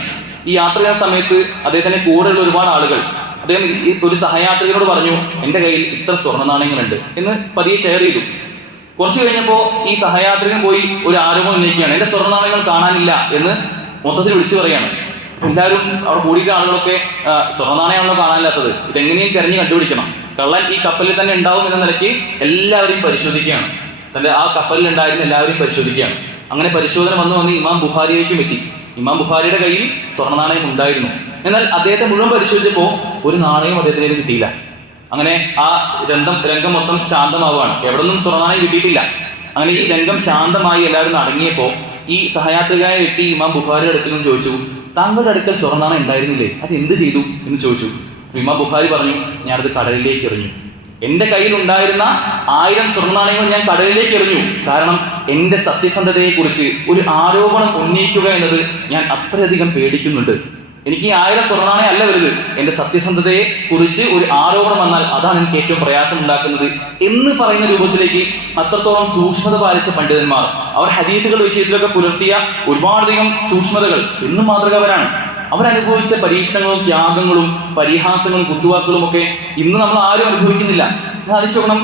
ഈ യാത്ര ചെയ്യുന്ന സമയത്ത് അദ്ദേഹത്തിന്റെ കൂടെയുള്ള ഒരുപാട് ആളുകൾ, അദ്ദേഹം ഒരു സഹയാത്രികനോട് പറഞ്ഞു, എൻ്റെ കയ്യിൽ ഇത്ര സ്വർണ്ണ നാണയങ്ങളുണ്ട് എന്ന് പതിയെ ഷെയർ ചെയ്തു. കുറച്ച് കഴിഞ്ഞപ്പോൾ ഈ സഹയാത്രികൻ പോയി ഒരു ആരോപണം ഉന്നയിക്കുകയാണ്, എൻ്റെ സ്വർണ്ണ നാണയങ്ങൾ കാണാനില്ല എന്ന് മൊത്തത്തിൽ വിളിച്ചു പറയുകയാണ്. എല്ലാവരും അവിടെ കൂടിയിട്ട് ആളുകളൊക്കെ സ്വർണ്ണ നാണയമാണല്ലോ കാണാനില്ലാത്തത്, ഇതെങ്ങനെയും തെരഞ്ഞു കണ്ടുപിടിക്കണം, കള്ളൻ ഈ കപ്പലിൽ തന്നെ ഉണ്ടാവും എന്ന നിലയ്ക്ക് എല്ലാവരെയും പരിശോധിക്കുകയാണ്. തൻ്റെ ആ കപ്പലിൽ ഉണ്ടായിരുന്ന എല്ലാവരെയും പരിശോധിക്കുകയാണ്. അങ്ങനെ പരിശോധന വന്ന് ഇമാം ബുഖാരിയിലേക്കും എത്തി. ഇമാം ബുഖാരിയുടെ കയ്യിൽ സ്വർണ്ണ നാണയം ഉണ്ടായിരുന്നു. എന്നാൽ അദ്ദേഹത്തെ മുഴുവൻ പരിശോധിച്ചപ്പോൾ ഒരു നാണയവും അദ്ദേഹത്തിന് കിട്ടിയില്ല. അങ്ങനെ ആ രംഗം മൊത്തം ശാന്തമാവുകയാണ്. എവിടെ നിന്നും സ്വർണ്ണ നാണയം കിട്ടിയിട്ടില്ല. അങ്ങനെ ഈ രംഗം ശാന്തമായി എല്ലാവരും അടങ്ങിയപ്പോൾ ഈ സഹയാത്രികനായ വ്യക്തി ഇമാം ബുഖാരിയുടെ അടുക്കൽ നിന്ന് ചോദിച്ചു, താങ്കളുടെ അടുക്കൽ സ്വർണ്ണ നാണയം ഉണ്ടായിരുന്നില്ലേ, അത് എന്ത് ചെയ്തു എന്ന് ചോദിച്ചു. ഇമാം ബുഖാരി പറഞ്ഞു, ഞാനത് കടലിലേക്ക് എറിഞ്ഞു. എൻ്റെ കയ്യിൽ ഉണ്ടായിരുന്ന 1000 സ്വർണ്ണ നാണയങ്ങൾ ഞാൻ കടലിലേക്ക് എറിഞ്ഞു. കാരണം എൻ്റെ സത്യസന്ധതയെക്കുറിച്ച് ഒരു ആരോപണം ഉന്നയിക്കുക എന്നത് ഞാൻ അത്രയധികം പേടിക്കുന്നുണ്ട്. എനിക്ക് ഈ 1000 സ്വർണ്ണ നാണയം അല്ല വലുത്, എൻ്റെ സത്യസന്ധതയെ കുറിച്ച് ഒരു ആരോപണം വന്നാൽ അതാണ് എനിക്ക് ഏറ്റവും പ്രയാസം ഉണ്ടാക്കുന്നത് എന്ന് പറയുന്ന രൂപത്തിലേക്ക് അത്രത്തോളം സൂക്ഷ്മത പാലിച്ച പണ്ഡിതന്മാർ, അവർ ഹദീസുകളുടെ വിഷയത്തിലൊക്കെ പുലർത്തിയ ഒരുപാടധികം സൂക്ഷ്മതകൾ എന്നും മാതൃകാപരമാണ്. അവരനുഭവിച്ച പരീക്ഷണങ്ങളും ത്യാഗങ്ങളും പരിഹാസങ്ങളും കുത്തുവാക്കുകളും ഒക്കെ ഇന്ന് നമ്മൾ ആരും അനുഭവിക്കുന്നില്ല. ആലോചിച്ചോക്കണം,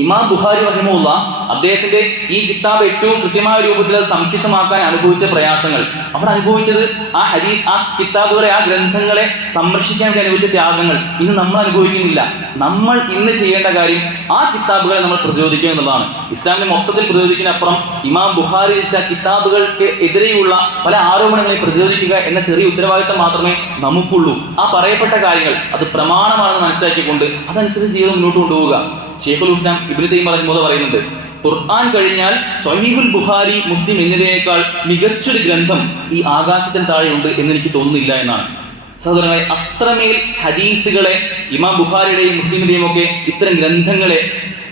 ഇമാം ബുഖാരി റഹിമഹുല്ല അദ്ദേഹത്തിന്റെ ഈ കിതാബ് ഏറ്റവും കൃത്യമായ രൂപത്തിൽ അത് സംക്ഷിപ്തമാക്കാൻ അനുഭവിച്ച പ്രയാസങ്ങൾ, അവർ അനുഭവിച്ചത് ആ കിതാബുകളെ, ആ ഗ്രന്ഥങ്ങളെ സംരക്ഷിക്കാൻ വേണ്ടി അനുഭവിച്ച ത്യാഗങ്ങൾ ഇന്ന് നമ്മൾ അനുഭവിക്കുന്നില്ല. നമ്മൾ ഇന്ന് ചെയ്യേണ്ട കാര്യം ആ കിതാബുകളെ നമ്മൾ പ്രതിരോധിക്കുക എന്നുള്ളതാണ്. ഇസ്ലാമിനെ മൊത്തത്തിൽ പ്രതിരോധിക്കുന്നതിനപ്പുറം ഇമാം ബുഖാരി രചിച്ച കിതാബുകൾക്ക് എതിരെയുള്ള പല ആരോപണങ്ങളെ പ്രതിരോധിക്കുക എന്ന ചെറിയ ഉത്തരവാദിത്തം മാത്രമേ നമുക്കുള്ളൂ. ആ പറയപ്പെട്ട കാര്യങ്ങൾ അത് പ്രമാണമാണെന്ന് മനസ്സിലാക്കിക്കൊണ്ട് അതനുസരിച്ച് ജീവിതം മുന്നോട്ട് കൊണ്ടുപോവുക. ഷെയ്ഖുൽ ഇസ്ലാം ഇബ്നു തൈമിയ്യ റഹിമഹുല്ലാഹ് പറയുന്നുണ്ട്, ഖുർആൻ കഴിഞ്ഞാൽ സ്വഹീഹുൽ ബുഖാരി, മുസ്ലിം എന്നിവയേക്കാൾ മികച്ചൊരു ഗ്രന്ഥം ഈ ആകാശത്തിന് താഴെയുണ്ട് എന്നെനിക്ക് തോന്നുന്നില്ല എന്നാണ്. സഹോദരങ്ങളെ, അത്രമേൽ ഹദീസുകളെ, ഇമാം ബുഖാരിയുടെയും മുസ്ലിമിന്റെയും ഒക്കെ ഇത്തരം ഗ്രന്ഥങ്ങളെ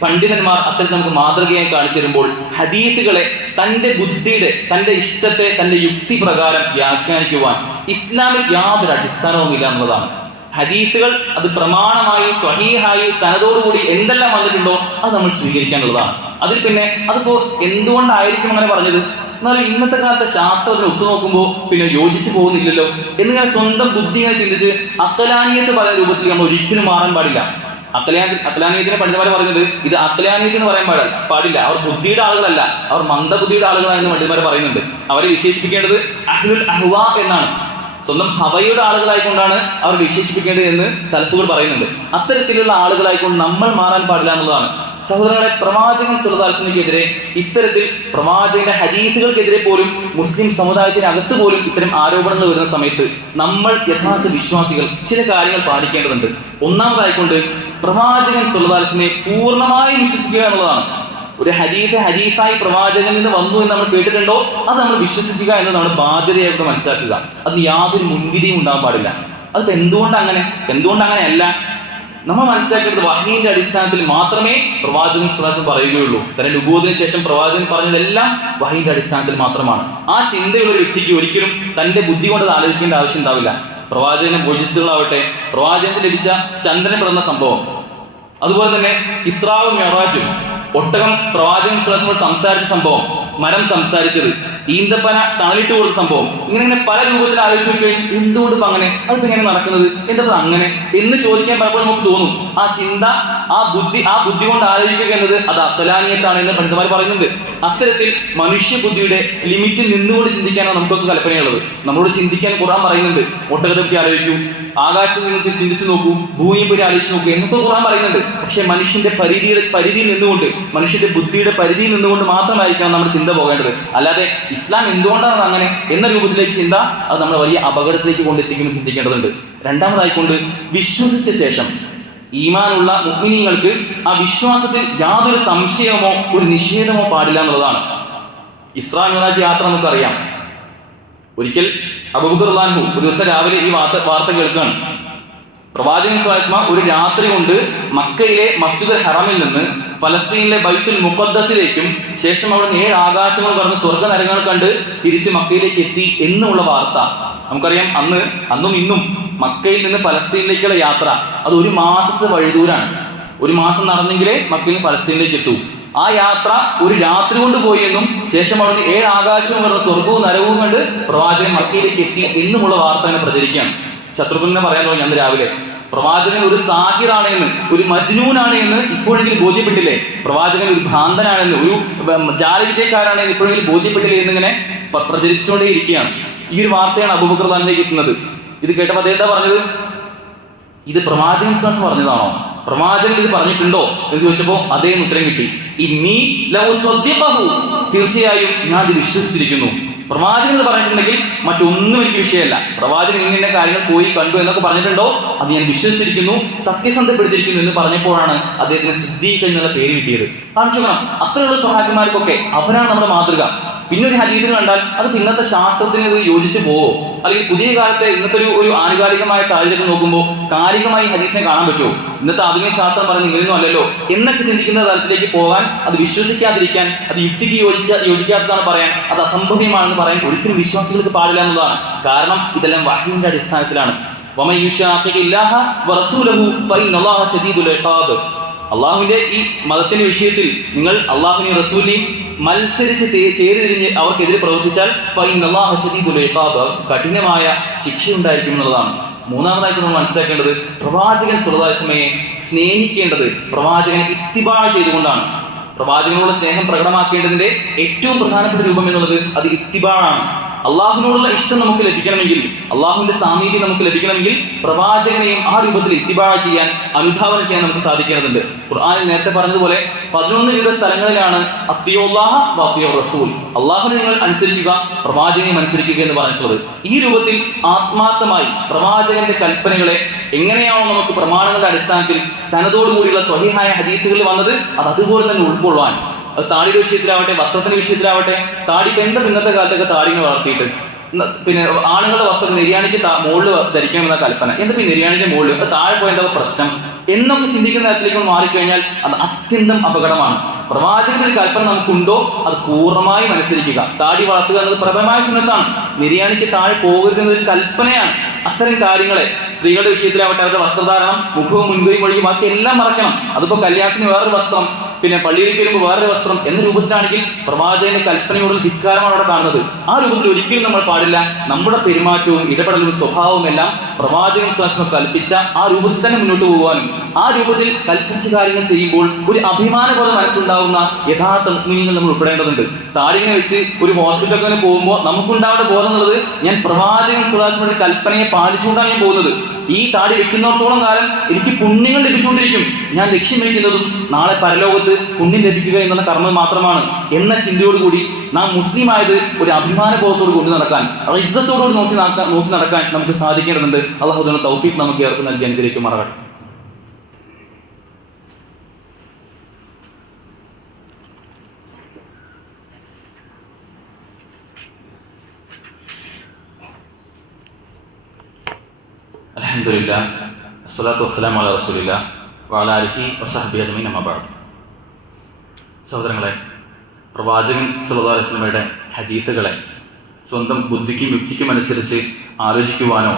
പണ്ഡിതന്മാർ അത്തരത്തിൽ നമുക്ക് മാതൃകയായി കാണിച്ചു തരുമ്പോൾ ഹദീസുകളെ തൻ്റെ ബുദ്ധിയുടെ, തൻ്റെ ഇഷ്ടത്തെ, തൻ്റെ യുക്തി പ്രകാരം വ്യാഖ്യാനിക്കുവാൻ ഇസ്ലാമിൽ യാതൊരു അടിസ്ഥാനവുമില്ല എന്നുള്ളതാണ്. ഹദീസുകൾ അത് പ്രമാണമായി സ്വഹീഹായി സനദോടുകൂടി എന്തെല്ലാം വന്നിട്ടുണ്ടോ അത് നമ്മൾ സ്വീകരിക്കാനുള്ളതാണ്. അതിൽ പിന്നെ അതിപ്പോൾ എന്തുകൊണ്ടായിരിക്കും അങ്ങനെ പറഞ്ഞത്, എന്നാലും ഇന്നത്തെ കാലത്തെ ശാസ്ത്രത്തിന് ഒത്തുനോക്കുമ്പോൾ പിന്നെ യോജിച്ചു പോകുന്നില്ലല്ലോ എന്നിങ്ങനെ സ്വന്തം ബുദ്ധി ഇങ്ങനെ ചിന്തിച്ച് അക്കലാനീയത്ത് പല രൂപത്തിൽ നമ്മൾ ഒരിക്കലും മാറാൻ പാടില്ല. അക്കലാനീയത്തിനെ പണ്ഡിതന്മാർ പറയുന്നത് ഇത് അക്കലാനീയത്ത് എന്ന് പറയാൻ പാടില്ല. അവർ ബുദ്ധിയുടെ ആളുകളല്ല, അവർ മന്ദബുദ്ധിയുടെ ആളുകളാണെന്ന് പണ്ഡിതന്മാർ പറയുന്നുണ്ട്. അവരെ വിശേഷിപ്പിക്കേണ്ടത് അഹ്ലുൽ അഹ്വാ എന്നാണ്. സ്വന്തം ഹവയുടെ ആളുകളായിക്കൊണ്ടാണ് അവർ വിശേഷിപ്പിക്കേണ്ടത് എന്ന് സലഫുകൾ പറയുന്നുണ്ട്. അത്തരത്തിലുള്ള ആളുകളായിക്കൊണ്ട് നമ്മൾ മാറാൻ പാടില്ല എന്നുള്ളതാണ്. സഹോദരങ്ങളെ, പ്രവാചകൻ സല്ലല്ലാഹു അലൈഹി വസല്ലമയ്ക്കെതിരെ, ഇത്തരത്തിൽ പ്രവാചകന്റെ ഹദീസുകൾക്കെതിരെ പോലും മുസ്ലിം സമുദായത്തിനകത്ത് പോലും ഇത്തരം ആരോപണങ്ങൾ വരുന്ന സമയത്ത് നമ്മൾ യഥാർത്ഥ വിശ്വാസികൾ ചില കാര്യങ്ങൾ പാലിക്കേണ്ടതുണ്ട്. ഒന്നാമതായിക്കൊണ്ട് പ്രവാചകൻ സല്ലല്ലാഹു അലൈഹി വസല്ലമയെ പൂർണ്ണമായും വിശ്വസിക്കുക എന്നുള്ളതാണ്. ഒരു ഹദീസായി പ്രവാചകനിൽ നിന്ന് വന്നു എന്ന് നമ്മൾ കേട്ടിട്ടുണ്ടോ അത് നമ്മൾ വിശ്വസിക്കുക എന്ന് നമ്മുടെ ബാധ്യതയായിട്ട് മനസ്സിലാക്കുക. അതിന് യാതൊരു മുൻവിധിയും ഉണ്ടാകാൻ പാടില്ല. അതിപ്പോൾ എന്തുകൊണ്ടങ്ങനെയല്ല നമ്മൾ മനസ്സിലാക്കേണ്ടത്, വഹീന്റെ അടിസ്ഥാനത്തിൽ മാത്രമേ പ്രവാചകൻ സ്വലാസം പറയുകയുള്ളൂ. തന്റെ നുബൂവത്തിന് ശേഷം പ്രവാചകൻ പറഞ്ഞതെല്ലാം വഹീന്റെ അടിസ്ഥാനത്തിൽ മാത്രമാണ്. ആ ചിന്തയുള്ള ഒരു വ്യക്തിക്ക് ഒരിക്കലും തന്റെ ബുദ്ധി കൊണ്ട് അത് ആലോചിക്കേണ്ട ആവശ്യം ഉണ്ടാവില്ല. പ്രവാചകന്റെ മോജിസുകളാവട്ടെ, പ്രവാചകന് ലഭിച്ച ചന്ദ്രൻ പിറന്ന സംഭവം, അതുപോലെ തന്നെ ഇസ്രാവും മിഅ്റാജും, ഒട്ടകം പ്രവാചകൻ സ്വലാസം സംസാരിച്ച സംഭവം, മരം സംസാരിച്ചത്, ഈന്തപ്പന തണലിട്ട് കൊടുത്ത സംഭവം, ഇങ്ങനെ പല രൂപത്തിൽ ആലോചിച്ച് നോക്കുകയും എന്തുകൊണ്ട് ഇപ്പം അങ്ങനെ, അതിപ്പോൾ എങ്ങനെ നടക്കുന്നത്, എന്താ അങ്ങനെ എന്ന് ചോദിക്കാൻ പലപ്പോഴും നമുക്ക് തോന്നും. ആ ചിന്ത, ആ ബുദ്ധി കൊണ്ട് ആലോചിക്കുക എന്നത് അത് അത്തലാനിയത്താണ് എന്ന് പണ്ഡിതന്മാർ പറയുന്നുണ്ട്. അത്തരത്തിൽ മനുഷ്യ ബുദ്ധിയുടെ ലിമിറ്റിൽ നിന്നുകൊണ്ട് ചിന്തിക്കാനാണ് നമുക്കൊക്കെ കൽപ്പനയുള്ളത്. നമ്മളോട് ചിന്തിക്കാൻ ഖുർആൻ പറയുന്നുണ്ട്. ഒട്ടകത്തെ പറ്റി ആലോചിക്കൂ, ആകാശത്തെ കുറിച്ച് ചിന്തിച്ചു നോക്കൂ, ഭൂമിയെ പറ്റി ആലോചിച്ച് നോക്കൂ എന്നൊക്കെ ഖുർആൻ പറയുന്നുണ്ട്. പക്ഷേ മനുഷ്യന്റെ പരിധിയിൽ നിന്നുകൊണ്ട്, മനുഷ്യന്റെ ബുദ്ധിയുടെ പരിധിയിൽ നിന്നുകൊണ്ട് മാത്രമായിരിക്കണം നമ്മുടെ ചിന്ത പോകേണ്ടത്. അല്ലാതെ ഇസ്ലാം എന്തുകൊണ്ടാണ് അങ്ങനെ എന്ന രൂപത്തിലേക്ക് ചിന്ത, അത് നമ്മളെ വലിയ അപകടത്തിലേക്ക് കൊണ്ടെത്തിക്കുമെന്ന് ചിന്തിക്കേണ്ടതുണ്ട്. രണ്ടാമതായിക്കൊണ്ട് വിശ്വസിച്ച ശേഷം ഈമാനുള്ള മുഅ്മിനീങ്ങൾക്ക് ആ വിശ്വാസത്തിൽ യാതൊരു സംശയമോ ഒരു നിഷേധമോ പാടില്ല എന്നുള്ളതാണ്. ഇസ്രാ മിഅ്റാജ് യാത്ര നമുക്കറിയാം. ഒരിക്കൽ അബൂബക്കർ റളിയല്ലാഹു അൻഹു ഒരു ദിവസം രാവിലെ ഈ വാർത്ത കേൾക്കുകയാണ്. പ്രവാചകൻ സ്വല്ലല്ലാഹു അലൈഹി വസല്ലം ഒരു രാത്രി കൊണ്ട് മക്കയിലെ മസ്ജിദുൽ ഹറമിൽ നിന്ന് ഫലസ്തീനിലെ ബൈത്തുൽ മുഖദ്ദസിലേക്കും ശേഷം അവിടെ 7 ആകാശങ്ങൾ കടന്ന് സ്വർഗ്ഗ നരകങ്ങൾ കണ്ട് തിരിച്ച് മക്കയിലേക്ക് എത്തി എന്നുള്ള വാർത്ത നമുക്കറിയാം. അന്നും ഇന്നും മക്കയിൽ നിന്ന് ഫലസ്തീനിലേക്കുള്ള യാത്ര അത് 1 മാസത്തെ വഴിദൂരാണ്. 1 മാസം നടന്നെങ്കിലേ മക്കയിൽ നിന്ന് ഫലസ്തീനിലേക്ക് എത്തൂ. ആ യാത്ര ഒരു രാത്രി കൊണ്ട് പോയി എന്നും ശേഷം അവിടെ 7 ആകാശവും കടന്ന് സ്വർഗവും നരകവും കണ്ട് പ്രവാചകൻ മക്കയിലേക്ക് എത്തി എന്നുമുള്ള വാർത്ത അങ്ങനെ പ്രചരിക്കുകയാണ്. ശത്രുഘ്നെ പറയാൻ തുടങ്ങി അന്ന് രാവിലെ, പ്രവാചകൻ ഒരു സാഹിറാണ് എന്ന്, ഒരു മജ്നൂനാണ് എന്ന് ഇപ്പോഴെങ്കിലും ബോധ്യപ്പെട്ടില്ലേ, പ്രവാചകൻ ഒരു ഭ്രാന്തനാണെന്ന്, ഒരു ജാലവിദ്യക്കാരാണ് എന്ന് ഇപ്പോഴെങ്കിലും ബോധ്യപ്പെട്ടില്ലേ എന്നിങ്ങനെ പ്രചരിപ്പിച്ചുകൊണ്ടേ ഇരിക്കുകയാണ്. ഈ ഒരു വാർത്തയാണ് അബൂബക്കർ റളിയല്ലാഹു എത്തുന്നത്. ഇത് കേട്ടപ്പോൾ അദ്ദേഹം എന്താ പറഞ്ഞത്? ഇത് പ്രവാചകൻ സ്വല്ലല്ലാഹു പറഞ്ഞതാണോ, പ്രവാചകൻ ഇത് പറഞ്ഞിട്ടുണ്ടോ എന്ന് ചോദിച്ചപ്പോൾ അദ്ദേഹം ഉത്തരം കിട്ടി, ഇന്നി ലഉസ്വദ്ദിഖഹു, തീർച്ചയായും ഞാൻ ഇത് വിശ്വസിച്ചിരിക്കുന്നു. പ്രവാചകൻ ഇത് പറഞ്ഞിട്ടുണ്ടെങ്കിൽ മറ്റൊന്നും എനിക്ക് വിഷയമല്ല. പ്രവാചകൻ ഇങ്ങനെ കാര്യങ്ങൾ പോയി കണ്ടു എന്നൊക്കെ പറഞ്ഞിട്ടുണ്ടോ, അത് ഞാൻ വിശ്വസിച്ചിരിക്കുന്നു, സത്യസന്ധപ്പെടുത്തിയിരിക്കുന്നു എന്ന് പറഞ്ഞപ്പോഴാണ് അദ്ദേഹത്തിന് സിദ്ദീഖ് എന്നുള്ള പേര് കിട്ടിയത്. ആലോചിക്കണം, അത്രയുള്ള സ്വഹാബിമാർക്കൊക്കെ അവരാണ് നമ്മുടെ മാതൃക. പിന്നെ ഒരു ഹദീസിൽ കണ്ടാൽ അത് ഇന്നത്തെ ശാസ്ത്രത്തിന് ഇത് യോജിച്ചു പോവോ, അല്ലെങ്കിൽ പുതിയ കാലത്തെ ഇന്നത്തെ ഒരു ആനുകാലികമായ സാഹചര്യം നോക്കുമ്പോൾ കാലികമായി ഹദീസിനെ കാണാൻ പറ്റുമോ, ഇന്നത്തെ ആധുനിക ശാസ്ത്രം പറഞ്ഞ് ഇങ്ങനെയൊന്നും അല്ലല്ലോ എന്നൊക്കെ ചിന്തിക്കുന്ന തലത്തിലേക്ക് പോകാൻ, അത് വിശ്വസിക്കാതിരിക്കാൻ, അത് യുക്തിക്ക് യോജിക്കാത്തതാണ് പറയാൻ, അത് അസംഭവ്യമാണെന്ന് പറയാൻ ഒരിക്കലും വിശ്വാസികൾക്ക് പാടില്ല എന്നതാണ്. കാരണം ഇതെല്ലാം വഹ്യിന്റെ അടിസ്ഥാനത്തിലാണ്. വമൻ യുശാഖിഖില്ലാഹ വറസൂലഹു ഫഇന്നല്ലാഹ ശദീദുൽ ഇഖാബ്. അള്ളാഹുവിന്റെ ഈ മതത്തിന്റെ വിഷയത്തിൽ നിങ്ങൾ അള്ളാഹുവിനെയും റസൂലിനെയും മത്സരിച്ച് ചേരിതിരിഞ്ഞ് അവർക്കെതിരെ പ്രവർത്തിച്ചാൽ ഫഇന്നല്ലാഹ ശദീദുൽ ഇഖാബ്, കഠിനമായ ശിക്ഷയുണ്ടായിരിക്കും എന്നുള്ളതാണ്. മൂന്നാമതായിട്ട് നമ്മൾ മനസ്സിലാക്കേണ്ടത്, പ്രവാചകൻ സ്വല്ലല്ലാഹു അലൈഹി വസല്ലമയെ സ്നേഹിക്കേണ്ടത് പ്രവാചകനെ ഇത്തിബാ ചെയ്തുകൊണ്ടാണ്. പ്രവാചകനോടുള്ള സ്നേഹം പ്രകടമാക്കേണ്ടതിന്റെ ഏറ്റവും പ്രധാനപ്പെട്ട രൂപം എന്നുള്ളത് അത് ഇത്തിബാണ്. അള്ളാഹുവിനോടുള്ള ഇഷ്ടം നമുക്ക് ലഭിക്കണമെങ്കിൽ, അള്ളാഹുവിന്റെ സാമീപ്യം നമുക്ക് ലഭിക്കണമെങ്കിൽ പ്രവാചകനെയും ആ രൂപത്തിൽ ഇത്തിബാ ചെയ്യാൻ, അനുധാവനം ചെയ്യാൻ നമുക്ക് സാധിക്കേണ്ടതുണ്ട്. ഖുർആനിൽ നേരത്തെ പറഞ്ഞതുപോലെ 11 വിധ സ്ഥലങ്ങളിലാണ് അത്തിയുല്ലാഹ വ അത്തിയുർ റസൂൽ, അള്ളാഹുവിനെ നിങ്ങൾ അനുസരിക്കുക, പ്രവാചകനെയും അനുസരിക്കുക എന്ന് പറഞ്ഞിട്ടുള്ളത്. ഈ രൂപത്തിൽ ആത്മാർത്ഥമായി പ്രവാചകന്റെ കൽപ്പനകളെ എങ്ങനെയാണോ നമുക്ക് പ്രമാണങ്ങളുടെ അടിസ്ഥാനത്തിൽ സനദോടുകൂടിയുള്ള സ്വഹീഹായ ഹദീസുകളിൽ വന്നത് അത് അതുപോലെ തന്നെ ഉൾക്കൊള്ളാൻ, അത് താടിയുടെ വിഷയത്തിലാവട്ടെ, വസ്ത്രത്തിന്റെ വിഷയത്തിലാവട്ടെ, താടി ഇന്നത്തെ കാലത്തൊക്കെ താടികൾ വളർത്തിയിട്ട് പിന്നെ ആണുങ്ങളുടെ വസ്ത്രം നിര്യാണിക്ക് മുകളിൽ ധരിക്കണമെന്ന കൽപ്പന, എന്താ നിര്യാണിന്റെ മുകളിൽ അത് താഴെ പോയതിന്റെ പ്രശ്നം എന്നൊക്കെ ചിന്തിക്കുന്ന തരത്തിലേക്ക് മാറിക്കഴിഞ്ഞാൽ അത് അത്യന്തം അപകടമാണ്. പ്രവാചകന്റെ ഒരു കൽപ്പന നമുക്കുണ്ടോ അത് പൂർണ്ണമായും അനുസരിക്കുക. താടി വളർത്തുക എന്നത് പ്രബലമായ സുന്നത്താണ്. നിര്യാണിക്ക് താഴെ പോകരുത് എന്നൊരു കൽപ്പനയാണ്. അത്തരം കാര്യങ്ങളെ സ്ത്രീകളുടെ വിഷയത്തിലാവട്ടെ, അവരുടെ വസ്ത്രധാരണം, മുഖവും മുൻകൈയും ഒഴികെ ബാക്കി എല്ലാം മറക്കണം. അതിപ്പോ കല്യാണത്തിന് വേറൊരു വസ്ത്രം, പിന്നെ പള്ളിയിലേക്ക് വരുമ്പോൾ വേറൊരു വസ്ത്രം എന്ന രൂപത്തിലാണെങ്കിൽ പ്രവാചകന്റെ കൽപ്പനയോടുള്ള ധിക്കാരമാണ് അവിടെ കാണുന്നത്. ആ രൂപത്തിൽ ഒരിക്കലും നമ്മൾ പാടില്ല. നമ്മുടെ പെരുമാറ്റവും ഇടപെടലും സ്വഭാവവും എല്ലാം പ്രവാചകൻ സ്വല്ലല്ലാഹു കൽപ്പിച്ച ആ രൂപത്തിൽ തന്നെ മുന്നോട്ട് പോകുവാനും, ആ രൂപത്തിൽ കൽപ്പിച്ച കാര്യങ്ങൾ ചെയ്യുമ്പോൾ ഒരു അഭിമാനബോധം മനസ്സുണ്ടാവുന്ന യഥാർത്ഥ മുഅ്മിനീങ്ങൾ നമ്മൾ ഉൾപ്പെടേണ്ടതുണ്ട്. താടിങ്ങനെ വെച്ച് ഒരു ഹോസ്പിറ്റലിൽ പോകുമ്പോൾ നമുക്കുണ്ടാവേണ്ട ബോധം എന്നുള്ളത്, ഞാൻ പ്രവാചകൻ സ്വല്ലല്ലാഹു അലൈഹി കൽപ്പനയെ പാലിച്ചുകൊണ്ടാണ് ഞാൻ പോകുന്നത്. ഈ താടി വെക്കുന്നിടത്തോളം കാലം എനിക്ക് പുണ്യങ്ങൾ ലഭിച്ചുകൊണ്ടിരിക്കും. ഞാൻ ലക്ഷ്യം വയ്ക്കുന്നതും നാളെ പരലോകത്ത് പുണ്യം ലഭിക്കുക എന്നുള്ള കർമ്മം മാത്രമാണ് എന്ന ചിന്തയോടുകൂടി നാം മുസ്ലിം ആയത് ഒരു അഭിമാനബോധത്തോട് കൊണ്ടു നടക്കാൻ, ഇസ്സത്തോടുകൂടി നോക്കി നടക്കാൻ നമുക്ക് സാധിക്കേണ്ടതുണ്ട്. അല്ലാഹു തആല തൗഫീഖ് നമുക്ക് ഏർപ്പ് നൽകി അനുഗ്രഹിക്കുമാറാകട്ടെ. അൽഹംദുലില്ലാഹ് വസ്സലാത്തു വസ്സലാമു അലാ റസൂലില്ലാഹ് വഅലാ ആലിഹി വസഹ്ബിഹി അജ്മഈൻ അമ്മാ ബഅദ്. സഹോദരങ്ങളെ, പ്രവാചകൻ സ്വല്ലല്ലാഹു അലൈഹി വസല്ലമയുടെ ഹദീസുകളെ സ്വന്തം ബുദ്ധിക്കും യുക്തിക്കും അനുസരിച്ച് ആലോചിക്കുവാനോ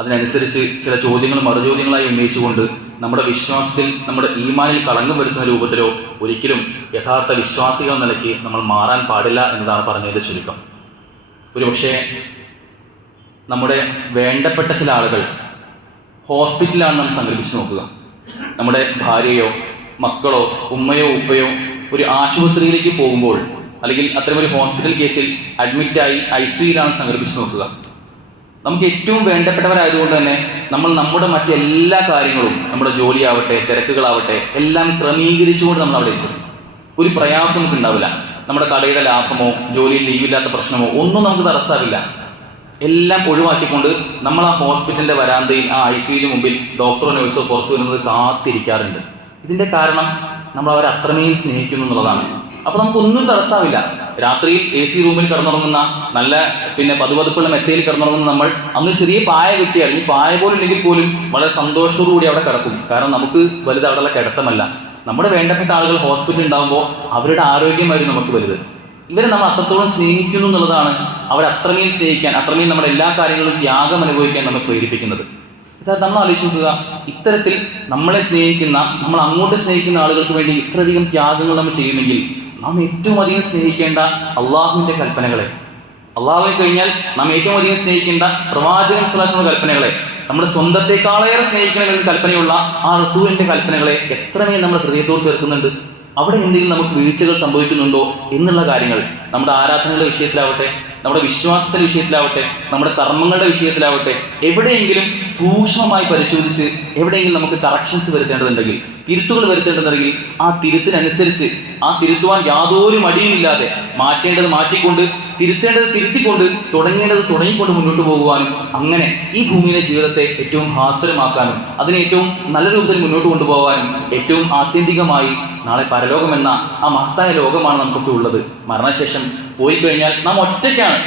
അതിനനുസരിച്ച് ചില ചോദ്യങ്ങൾ മറുചോദ്യങ്ങളായി ഉന്നയിച്ചുകൊണ്ട് നമ്മുടെ വിശ്വാസത്തിൽ, നമ്മുടെ ഈമാനിൽ കളങ്കം വരുത്തുന്ന രൂപത്തിലോ ഒരിക്കലും യഥാർത്ഥ വിശ്വാസികൾ നിലയ്ക്ക് നമ്മൾ മാറാൻ പാടില്ല എന്നതാണ് പറഞ്ഞതിൻ്റെ ചുരുക്കം. ഒരുപക്ഷെ നമ്മുടെ വേണ്ടപ്പെട്ട ചില ആളുകൾ ഹോസ്പിറ്റലാണ് നാം സങ്കല്പിച്ച് നോക്കുക. നമ്മുടെ ഭാര്യയോ മക്കളോ ഉമ്മയോ ഉപ്പയോ ഒരു ആശുപത്രിയിലേക്ക് പോകുമ്പോൾ, അല്ലെങ്കിൽ അത്തരമൊരു ഹോസ്പിറ്റൽ കേസിൽ അഡ്മിറ്റായി ICUയിലാണ് സങ്കല്പിച്ച് നോക്കുക. നമുക്ക് ഏറ്റവും വേണ്ടപ്പെട്ടവരായതുകൊണ്ട് തന്നെ നമ്മൾ നമ്മുടെ മറ്റെല്ലാ കാര്യങ്ങളും, നമ്മുടെ ജോലിയാവട്ടെ തിരക്കുകളാവട്ടെ എല്ലാം ക്രമീകരിച്ചുകൊണ്ട് നമ്മൾ അവിടെ എത്തും. ഒരു പ്രയാസം നമുക്ക് ഉണ്ടാവില്ല. നമ്മുടെ കടയുടെ ലാഭമോ ജോലിയിൽ ലീവില്ലാത്ത പ്രശ്നമോ ഒന്നും നമുക്ക് തടസ്സമില്ല. എല്ലാം ഒഴിവാക്കിക്കൊണ്ട് നമ്മൾ ആ ഹോസ്പിറ്റലിൻ്റെ വരാന്തയിൽ ആ ICUവിന് മുമ്പിൽ ഡോക്ടറോ നഴ്സോ പുറത്തു വരുന്നത് കാത്തിരിക്കാറുണ്ട്. ഇതിൻ്റെ കാരണം നമ്മൾ അവരെ അത്രമേൽ സ്നേഹിക്കുന്നു എന്നുള്ളതാണ്. അപ്പോൾ നമുക്കൊന്നും തടസ്സമില്ല. രാത്രിയിൽ AC റൂമിൽ കിടന്നുറങ്ങുന്ന, നല്ല പതുപതുപ്പുള്ള മെത്തയിൽ കിടന്നുറങ്ങുന്ന നമ്മൾ അന്ന് ചെറിയ പായ കിട്ടിയാൽ, ഈ പായ പോലും ഇല്ലെങ്കിൽ പോലും വളരെ സന്തോഷത്തോടു കൂടി അവിടെ കിടക്കും. കാരണം നമുക്ക് വലുത് അവിടെയുള്ള കിടത്തമല്ല. നമ്മുടെ വേണ്ടപ്പെട്ട ആളുകൾ ഹോസ്പിറ്റലിൽ ഉണ്ടാകുമ്പോൾ അവരുടെ ആരോഗ്യമായിരുന്നു നമുക്ക് വലുത്. ഇവരെ നമ്മൾ അത്രത്തോളം സ്നേഹിക്കുന്നു എന്നുള്ളതാണ് അവരെ അത്രമേൽ സ്നേഹിക്കാൻ, അത്രമേൽ നമ്മുടെ എല്ലാ കാര്യങ്ങളും ത്യാഗം അനുഭവിക്കാൻ നമ്മെ പ്രേരിപ്പിക്കുന്നത്. യഥാർത്ഥം നമ്മൾ ആലോചിക്കുക, ഇത്തരത്തിൽ നമ്മളെ സ്നേഹിക്കുന്ന, നമ്മൾ അങ്ങോട്ട് സ്നേഹിക്കുന്ന ആളുകൾക്ക് വേണ്ടി ഇത്രയധികം ത്യാഗങ്ങൾ നമ്മൾ ചെയ്യുമെങ്കിൽ നാം ഏറ്റവും അധികം സ്നേഹിക്കേണ്ട അള്ളാഹുവിൻ്റെ കൽപ്പനകളെ, അള്ളാഹുവിനെ കഴിഞ്ഞാൽ നാം ഏറ്റവും അധികം സ്നേഹിക്കേണ്ട പ്രവാചകൻ സ്വല്ലല്ലാഹു കൽപ്പനകളെ, നമ്മുടെ സ്വന്തത്തെക്കാളേറെ സ്നേഹിക്കണമെന്ന് കൽപ്പനയുള്ള ആ റസൂലിൻ്റെ കൽപ്പനകളെ എത്രമേൽ നമ്മൾ ഹൃദയത്തോട് ചേർക്കുന്നുണ്ട്. അവിടെ എന്തെങ്കിലും നമുക്ക് വീഴ്ചകൾ സംഭവിക്കുന്നുണ്ടോ എന്നുള്ള കാര്യങ്ങൾ, നമ്മുടെ ആരാധനകളുടെ വിഷയത്തിലാവട്ടെ, നമ്മുടെ വിശ്വാസത്തിൻ്റെ വിഷയത്തിലാവട്ടെ, നമ്മുടെ കർമ്മങ്ങളുടെ വിഷയത്തിലാവട്ടെ, എവിടെയെങ്കിലും സൂക്ഷ്മമായി പരിശോധിച്ച് എവിടെയെങ്കിലും നമുക്ക് കറക്ഷൻസ് വരുത്തേണ്ടതുണ്ടെങ്കിൽ, തിരുത്തുകൾ വരുത്തേണ്ടതുണ്ടെങ്കിൽ ആ തിരുത്തിനനുസരിച്ച്, ആ തിരുത്തുവാൻ യാതൊരു മടിയുമില്ലാതെ മാറ്റേണ്ടത് മാറ്റിക്കൊണ്ട്, തിരുത്തേണ്ടത് തിരുത്തിക്കൊണ്ട്, തുടങ്ങേണ്ടത് തുടങ്ങിക്കൊണ്ട് മുന്നോട്ട് പോകുവാനും, അങ്ങനെ ഈ ഭൂമിയിലെ ജീവിതത്തെ ഏറ്റവും ഹാസ്യമാക്കാനും അതിനെ ഏറ്റവും നല്ല രൂപത്തിൽ മുന്നോട്ട് കൊണ്ടുപോകാനും, ഏറ്റവും ആത്യന്തികമായി നാളെ പരലോകമെന്ന ആ മഹത്തായ ലോകമാണ് നമുക്കൊക്കെ ഉള്ളത്. മരണശേഷം പോയി കഴിഞ്ഞാൽ നാം ഒറ്റയ്ക്കാണ്.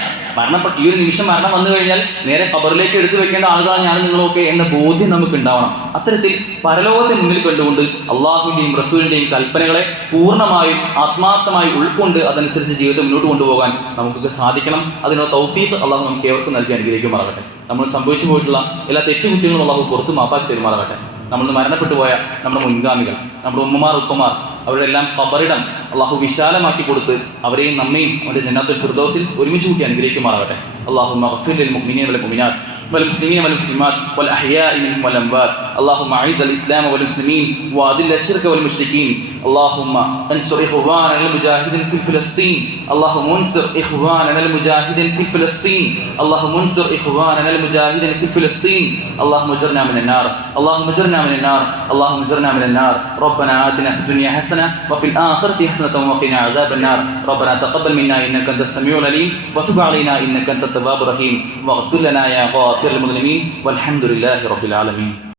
ഈ ഒരു നിമിഷം മരണം വന്നു കഴിഞ്ഞാൽ നേരെ ഖബറിലേക്ക് എടുത്തു വെക്കേണ്ട ആളുകളാണ് ഞാൻ നിങ്ങളൊക്കെ എന്ന ബോധ്യം നമുക്ക് ഉണ്ടാവണം. അത്തരത്തിൽ പരലോകത്തെ മുന്നിൽ കണ്ടുകൊണ്ട് അള്ളാഹുവിൻ്റെയും റസൂലിൻ്റെയും കൽപ്പനകളെ പൂർണ്ണമായും ആത്മാർത്ഥമായി ഉൾക്കൊണ്ട് അതനുസരിച്ച് ജീവിതത്തെ മുന്നോട്ട് കൊണ്ടുപോകാൻ നമുക്കൊക്കെ സാധിക്കണം. അതിനുള്ള തൗഫീഖ് അള്ളാഹു നമുക്ക് ഏവർക്കും നൽകി അനുഗ്രഹിക്കുമാറാകട്ടെ. നമ്മൾ സംഭവിച്ചു പോയിട്ടുള്ള എല്ലാ തെറ്റുകുറ്റങ്ങളും അള്ളാഹു പുറത്ത് മാപ്പാക്കി തരുമാറാകട്ടെ. നമ്മൾ മരണപ്പെട്ടു പോയ നമ്മുടെ മുൻഗാമികൾ, നമ്മുടെ ഉമ്മമാർ ഉപ്പമാർ, അവരുടെ എല്ലാം ഖബറിടം അള്ളാഹു വിശാലമാക്കി കൊടുത്ത് അവരെയും നമ്മയും അവരുടെ ജന്നാത്തുൽ ഫിർദൗസിൽ ഒരുമിച്ച് കൂട്ടി അനുഗ്രഹിക്കുമാറാകട്ടെ. اللهم اغفر للمؤمنين والمؤمنات والمسلمين والمسلمات والأحياء منهم والأموات. اللهم أعز الإسلام والمسلمين وأذل الشرك والمشركين. اللهم انصر إخواننا المجاهدين في فلسطين. اللهم انصر إخواننا المجاهدين في فلسطين. اللهم انصر إخواننا المجاهدين في فلسطين. اللهم اجرنا من النار. اللهم اجرنا من النار. اللهم اجرنا من النار. ربنا آتنا في الدنيا حسنة وفي الآخرة حسنة وقنا عذاب النار. ربنا تقبل منا إنك أنت السميع العليم وتب علينا إنك أنت التواب الرحيم واغفر لنا يا غافر المذنبين والحمد لله رب العالمين.